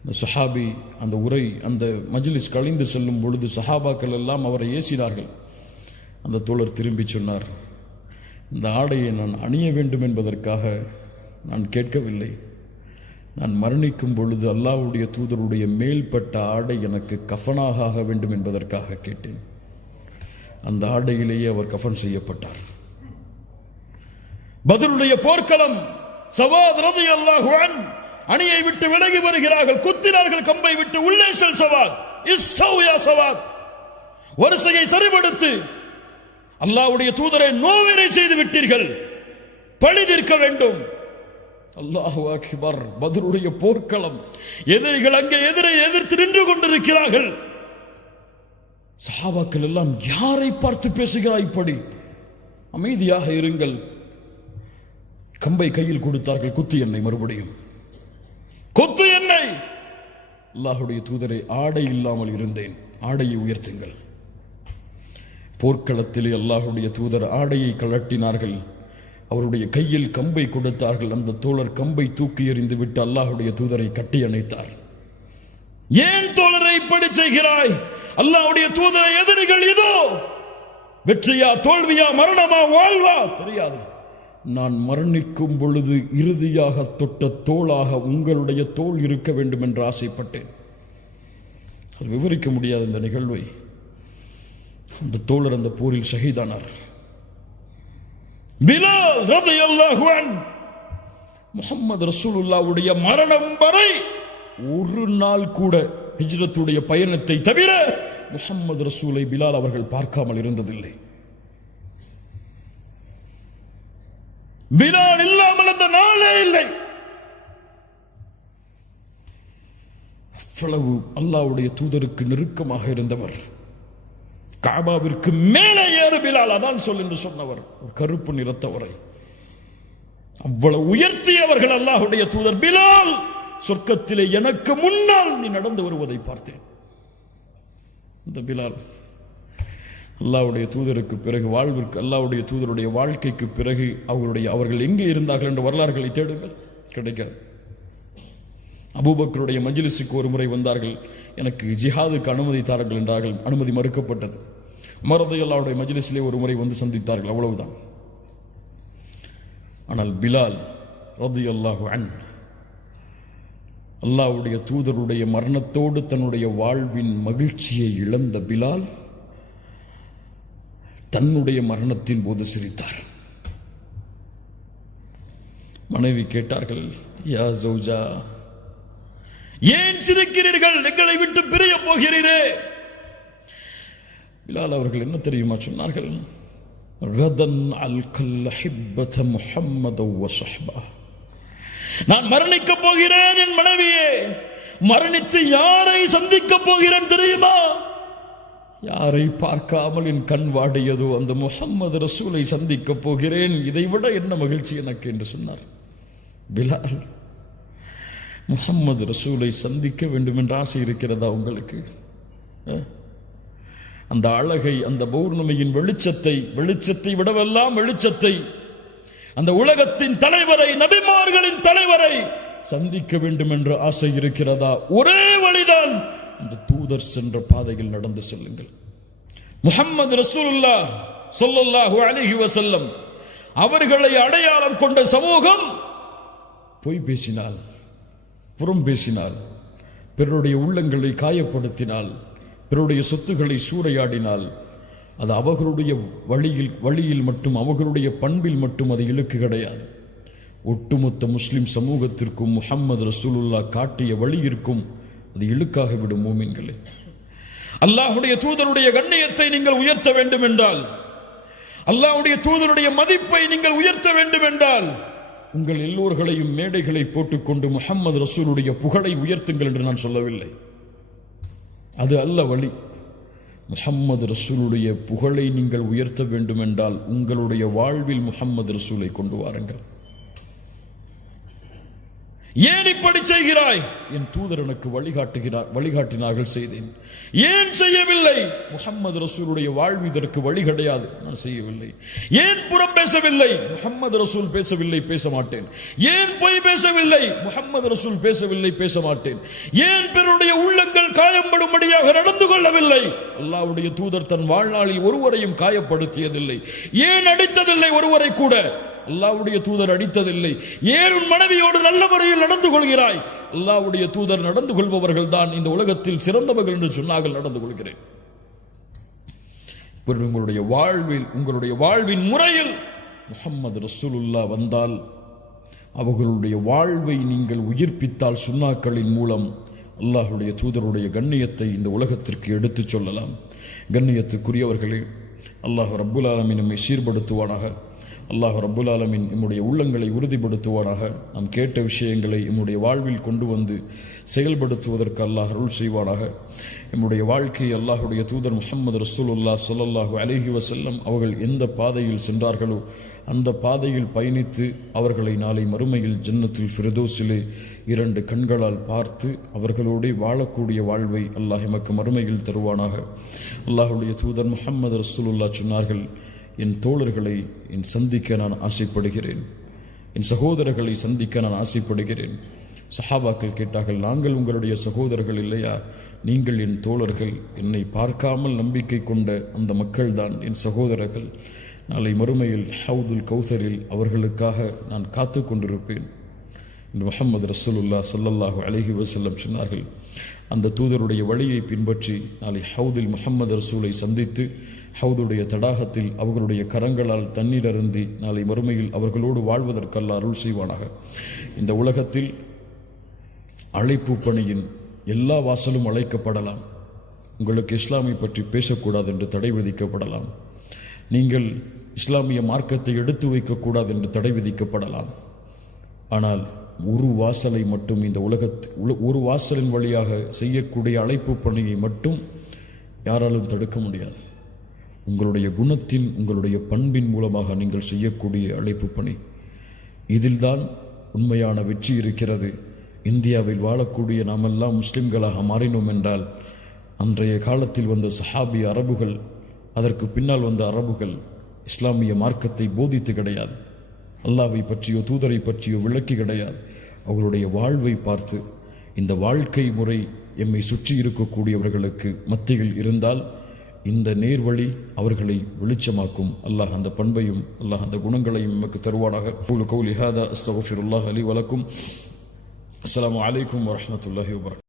அந்த சஹாபி அந்த உரை அந்த மஜ்லிஸ் கழிந்து செல்லும் பொழுது சஹாபாக்கள் எல்லாம் அவரை ஏசினார்கள். அந்த தோழர் திரும்பி சொன்னார், இந்த ஆடையை நான் அணிய வேண்டும் என்பதற்காக நான் கேட்கவில்லை. நான் மரணிக்கும் பொழுது அல்லாஹ்வுடைய தூதருடைய மேல்பட்ட ஆடை எனக்கு கஃபனாக ஆக வேண்டும் என்பதற்காக கேட்டேன். அந்த ஆடையிலேயே அவர் கஃபன் செய்யப்பட்டார். பத்ருடைய போர்க்களம், சவாத் ரலியல்லாஹு அன்ஹு அணியை விட்டு விலகி வருகிறார்கள். குத்தினார்கள் கம்பை விட்டு, உள்ளே செல் சவாத், இஸ்ஸௌ யா சவாத், வரிசையை சரிபடுத்து, அல்லாஹ்வுடைய தூதரை நோவினை செய்து விட்டீர்கள், பழி தீர்க்க வேண்டும். அல்லாஹு அக்பர். பத்ருடைய போர்க்களம், எதிரிகள் அங்கே எதிர்த்து நின்று கொண்டிருக்கிறார்கள். சஹாபாக்கள் எல்லாம், யாரை பார்த்து பேசுகிறாய் இப்படி, அமைதியாக இருங்கள். கம்பை கையில் கொடுத்தார்கள், குத்து என்னை, மறுபடியும் கொத்து என்னை. அல்லாஹுடைய தூதரை, ஆடை இல்லாமல் இருந்தேன், ஆடையை உயர்த்துங்கள். போர்க்களத்திலே அல்லாஹுடைய தூதர் ஆடையை கழட்டினார்கள். அவருடைய கையில் கம்பை கொடுத்தார்கள். அந்த தோழர் கம்பை தூக்கி எறிந்து விட்டு அல்லாஹுடைய தூதரை கட்டி அணைத்தார். ஏன் தோழரை இப்படி செய்கிறாய்? அல்லாஹுடைய தூதரை எதிரிகள் இதோ, வெற்றியா தோல்வியா, மரணமா வாழ்வா தெரியாது. நான் மரணிக்கும் பொழுது இறுதியாக தொட்ட தோளாக உங்களுடைய தோள் இருக்க வேண்டும் என்று ஆசைப்பட்டேன். அது விவரிக்க முடியாத இந்த நிகழ்வை. அந்த தோழர் அந்த போரில் ஷஹீதானார். பிலால் ரலியல்லாஹு அன்ஹு முஹம்மது ரசூலுல்லாஹ்வுடைய மரணம் வரை ஒரு நாள் கூட ஹிஜ்ரத்துடைய பயணத்தை தவிர முஹம்மது ரசூலை பிலால் அவர்கள் பார்க்காமல் இருந்ததில்லை. பிலால் இல்லாமல் அந்த நாளே இல்லை. அவ்வளவு அல்லாஹ்வுடைய தூதருக்கு நெருக்கமாக இருந்தவர். காபாவிற்கு மேலே ஏறு பிலால், அதான் சொல் என்று சொன்னவர், ஒரு கருப்பு நிறத்தவரை அவ்வளவு உயர்த்தியவர்கள் அல்லாஹ்வுடைய தூதர். பிலால், சொர்க்கத்திலே எனக்கு முன்னால் நீ நடந்து வருவதை பார்த்தேன். இந்த பிலால் அல்லாஹ்வுடைய தூதருக்கு பிறகு வாழ்விற்கு, அல்லாஹ்வுடைய தூதருடைய வாழ்க்கைக்கு பிறகு அவர்கள் எங்கே இருந்தார்கள் என்ற வரலாறுகளை தேடுங்கள், கிடைக்காது. அபூபக்கருடைய மஜ்லிஸுக்கு ஒரு முறை வந்தார்கள், எனக்கு ஜிஹாதுக்கு அனுமதி தாருங்கள் என்றார்கள். அனுமதி மறுக்கப்பட்டது. உமர் ரலியல்லாஹு அன்ஹு மஜ்லிஸிலே ஒரு முறை வந்து சந்தித்தார்கள், அவ்வளவுதான். ஆனால் பிலால் ரலியல்லாஹு அன்ஹு அல்லாஹ்வுடைய தூதருடைய மரணத்தோடு தன்னுடைய வாழ்வின் மகிழ்ச்சியை இழந்த பிலால் தன்னுடைய மரணத்தின் போது சிரித்தார். மனைவி கேட்டார்கள், யா ஜௌஜா, ஏன் சிரிக்கிறீர்கள்? எங்களை விட்டு பிரிய போகிறீரே. பிலால் அவர்கள் என்ன தெரியுமா சொன்னார்கள்? கதன் அல்கல் ஹிப்பத முஹம்மத வ ஸஹ்பா. நான் மரணிக்க போகிறேன் என் மனைவியே. மரணித்து யாரை சந்திக்க போகிறேன் தெரியுமா? யாரை பார்க்காமல் என் கண் வாடியதோ அந்த முஹம்மது ரசூலை சந்திக்க போகிறேன். இதைவிட என்ன மகிழ்ச்சி எனக்கு என்று சொன்னார் பிலால். முஹம்மது ரசூலை சந்திக்க வேண்டும் என்ற ஆசை இருக்கிறதா உங்களுக்கு? அந்த அழகை, அந்த பௌர்ணமியின் வெளிச்சத்தை விடவெல்லாம் வெளிச்சத்தை, அந்த உலகத்தின் தலைவரை, நபிமார்களின் தலைவரை சந்திக்க வேண்டும் என்ற ஆசை இருக்கிறதா? ஒரே வழிதான், அந்த தூதர் சென்ற பாதையில் நடந்து செல்லுங்கள். முஹம்மது ரசூலுல்லாஹ் ஸல்லல்லாஹு அலைஹி வஸல்லம் அவர்களை அடையாளம் கொண்ட சமூகம் பொய் பேசினால், புறம் பேசினால், பிறருடைய உள்ளங்களை காயப்படுத்தினால், பிறருடைய சொத்துக்களை சூறையாடினால், அது அவர்களுடைய வழியில் மட்டும், அவர்களுடைய பண்பில் மட்டும் அது இழுக்கு கிடையாது. ஒட்டுமொத்த முஸ்லிம் சமூகத்திற்கும் முஹம்மது ரசூலுல்லாஹ் காட்டிய வழியிற்கும் அது இழுக்காகிவிடும். மூமின்களே, அல்லாஹ்வுடைய தூதருடைய கண்ணியத்தை நீங்கள் உயர்த்த வேண்டும் என்றால், அல்லாஹ்வுடைய தூதருடைய மதிப்பை நீங்கள் உயர்த்த வேண்டும் என்றால், உங்கள் எல்லோர்களையும் மேடைகளை போட்டுக்கொண்டு முஹம்மது ரசூலுடைய புகழை உயர்த்துங்கள் என்று நான் சொல்லவில்லை. அது அல்ல வழி. முஹம்மது ரசூலுடைய புகழை நீங்கள் உயர்த்த வேண்டும் என்றால் உங்களுடைய வாழ்வில் முஹம்மது ரசூலை கொண்டு வாருங்கள். ஏன் இப்படி செய்கிறாய்? என் தூதர் எனக்கு வழிகாட்டினார்கள், செய்தேன். ஏன் செய்யவில்லை? முஹம்மது ரசூலுடைய வாழ்வு இதற்கு வழி கிடையாது, நான் செய்யவில்லை. ஏன் புறம் பேசவில்லை? முஹம்மது ரசூல் பேசவில்லை, பேச மாட்டேன். ஏன் பொய் பேசவில்லை? முஹம்மது ரசூல் பேசவில்லை, பேச மாட்டேன். ஏன் பிறருடைய உள்ளங்கள் காயப்படும்படியாக நடந்து கொள்ளவில்லை? அல்லாஹ்வுடைய தூதர் தன் வாழ்நாளில் ஒருவரையும் காயப்படுத்தியதில்லை. ஏன் அடித்ததில்லை? ஒருவரை கூட அல்லாஹ்வுடைய தூதர் அடித்ததில்லை. ஏன் உன் மனைவியோடு நல்ல முறையில் நடந்து கொள்கிறாய்? அல்லாஹ்வுடைய தூதர் நடந்து கொள்பவர்கள் தான் இந்த உலகத்தில் சிறந்தவர்கள் என்று சொன்னார்கள், நடந்து கொள்கிறேன். உங்களுடைய வாழ்வின் முறையில் முஹம்மது ரசூலுல்லாஹ் வந்தால், அவர்களுடைய வாழ்வை நீங்கள் உயிர்ப்பித்தால், சுன்னாக்களின் மூலம் அல்லாஹ்வுடைய தூதருடைய கண்ணியத்தை இந்த உலகத்திற்கு எடுத்துச் சொல்லலாம். கண்ணியத்துக்குரியவர்களே, அல்லாஹ் ரப்புல் ஆலமீன் நம்மை சீர்படுத்துவானாக. அல்லாஹ் ரப்புல் ஆலமீன் நம்முடைய உள்ளங்களை உறுதிப்படுத்துவானாக. நாம் கேட்ட விஷயங்களை நம்முடைய வாழ்வில் கொண்டு வந்து செயல்படுத்துவதற்கு அல்லாஹ் அருள் செய்வானாக. நம்முடைய வாழ்க்கையை அல்லாஹ்வுடைய தூதர் முஹம்மது ரசூலுல்லாஹ் ஸல்லல்லாஹு அலைஹி வஸல்லம் அவர்கள் எந்த பாதையில் சென்றார்களோ அந்த பாதையில் பயணித்து அவர்களை நாளை மறுமையில் ஜன்னத்துல் ஃபிர்தௌஸிலே 2 கண்களால் பார்த்து அவர்களோடு வாழக்கூடிய வாழ்வை அல்லாஹ் எமக்கு மறுமையில் தருவானாக. அல்லாஹ்வுடைய தூதர் முஹம்மது ரசூலுல்லாஹ் சொன்னார்கள், என் தோழர்களை சந்திக்க நான் ஆசைப்படுகிறேன், என் சகோதரர்களை சந்திக்க நான் ஆசைப்படுகிறேன். சஹாபாக்கள் கேட்டார்கள், நாங்கள் உங்களுடைய சகோதரர்கள் இல்லையா? நீங்கள் என் தோழர்கள். என்னை பார்க்காமல் நம்பிக்கை கொண்ட அந்த மக்கள் தான் என் சகோதரர்கள். நாளை மறுமையில் ஹவுதுல் கௌசரில் அவர்களுக்காக நான் காத்து கொண்டிருப்பேன். முஹம்மது ரசூலுல்லாஹ் ஸல்லல்லாஹு அலைஹி வஸல்லம் சொன்னார்கள், அந்த தூதருடைய வழியை பின்பற்றி நாளை ஹவுதில் முஹம்மது ரசூலை சந்தித்து ஹவுதுடைய தடாகத்தில் அவர்களுடைய கரங்களால் தண்ணீர் அருந்தி நாளை மறுமையில் அவர்களோடு வாழ்வதற்கு அல்லாஹ் அருள் செய்வானாக. இந்த உலகத்தில் அழைப்பு பணியின் எல்லா வாசலும் அழைக்கப்படலாம். உங்களுக்கு இஸ்லாமை பற்றி பேசக்கூடாது என்று தடை விதிக்கப்படலாம். நீங்கள் இஸ்லாமிய மார்க்கத்தை எடுத்து வைக்கக்கூடாது என்று தடை விதிக்கப்படலாம். ஆனால் ஒரு வாசலை மட்டும், இந்த ஒரு வாசலின் வழியாக செய்யக்கூடிய அழைப்பு பணியை மட்டும் யாராலும் தடுக்க முடியாது. உங்களுடைய குணத்தின், உங்களுடைய பண்பின் மூலமாக நீங்கள் செய்யக்கூடிய அழைப்பு பணி, இதில்தான் உண்மையான வெற்றி இருக்கிறது. இந்தியாவில் வாழக்கூடிய நாமெல்லாம் முஸ்லிம்களாக மாறினோம் என்றால், அன்றைய காலத்தில் வந்த சஹாபி அரபுகள், அதற்கு பின்னால் வந்த அரபுகள் இஸ்லாமிய மார்க்கத்தை போதித்து கிடையாது, அல்லாஹ்வை பற்றியோ தூதரை பற்றியோ விளக்கி கிடையாது. அவர்களுடைய வாழ்வை பார்த்து, இந்த வாழ்க்கை முறை எம்மை சுற்றி இருக்கக்கூடியவர்களுக்கு மத்தியில் இருந்தால் இந்த நேர்வழி அவர்களை வெளிச்சமாக்கும். அல்லாஹ் அந்த பண்பையும் அல்லாஹ் அந்த குணங்களையும் நமக்கு தருவானாக. கௌலி ஹாதா அஸ்தக்ஃபிருல்லாஹ் லி வ லக்கும். அஸ்ஸலாமு அலைக்கும் வ ரஹ்மத்துல்லாஹி வ பரகாத்துஹு.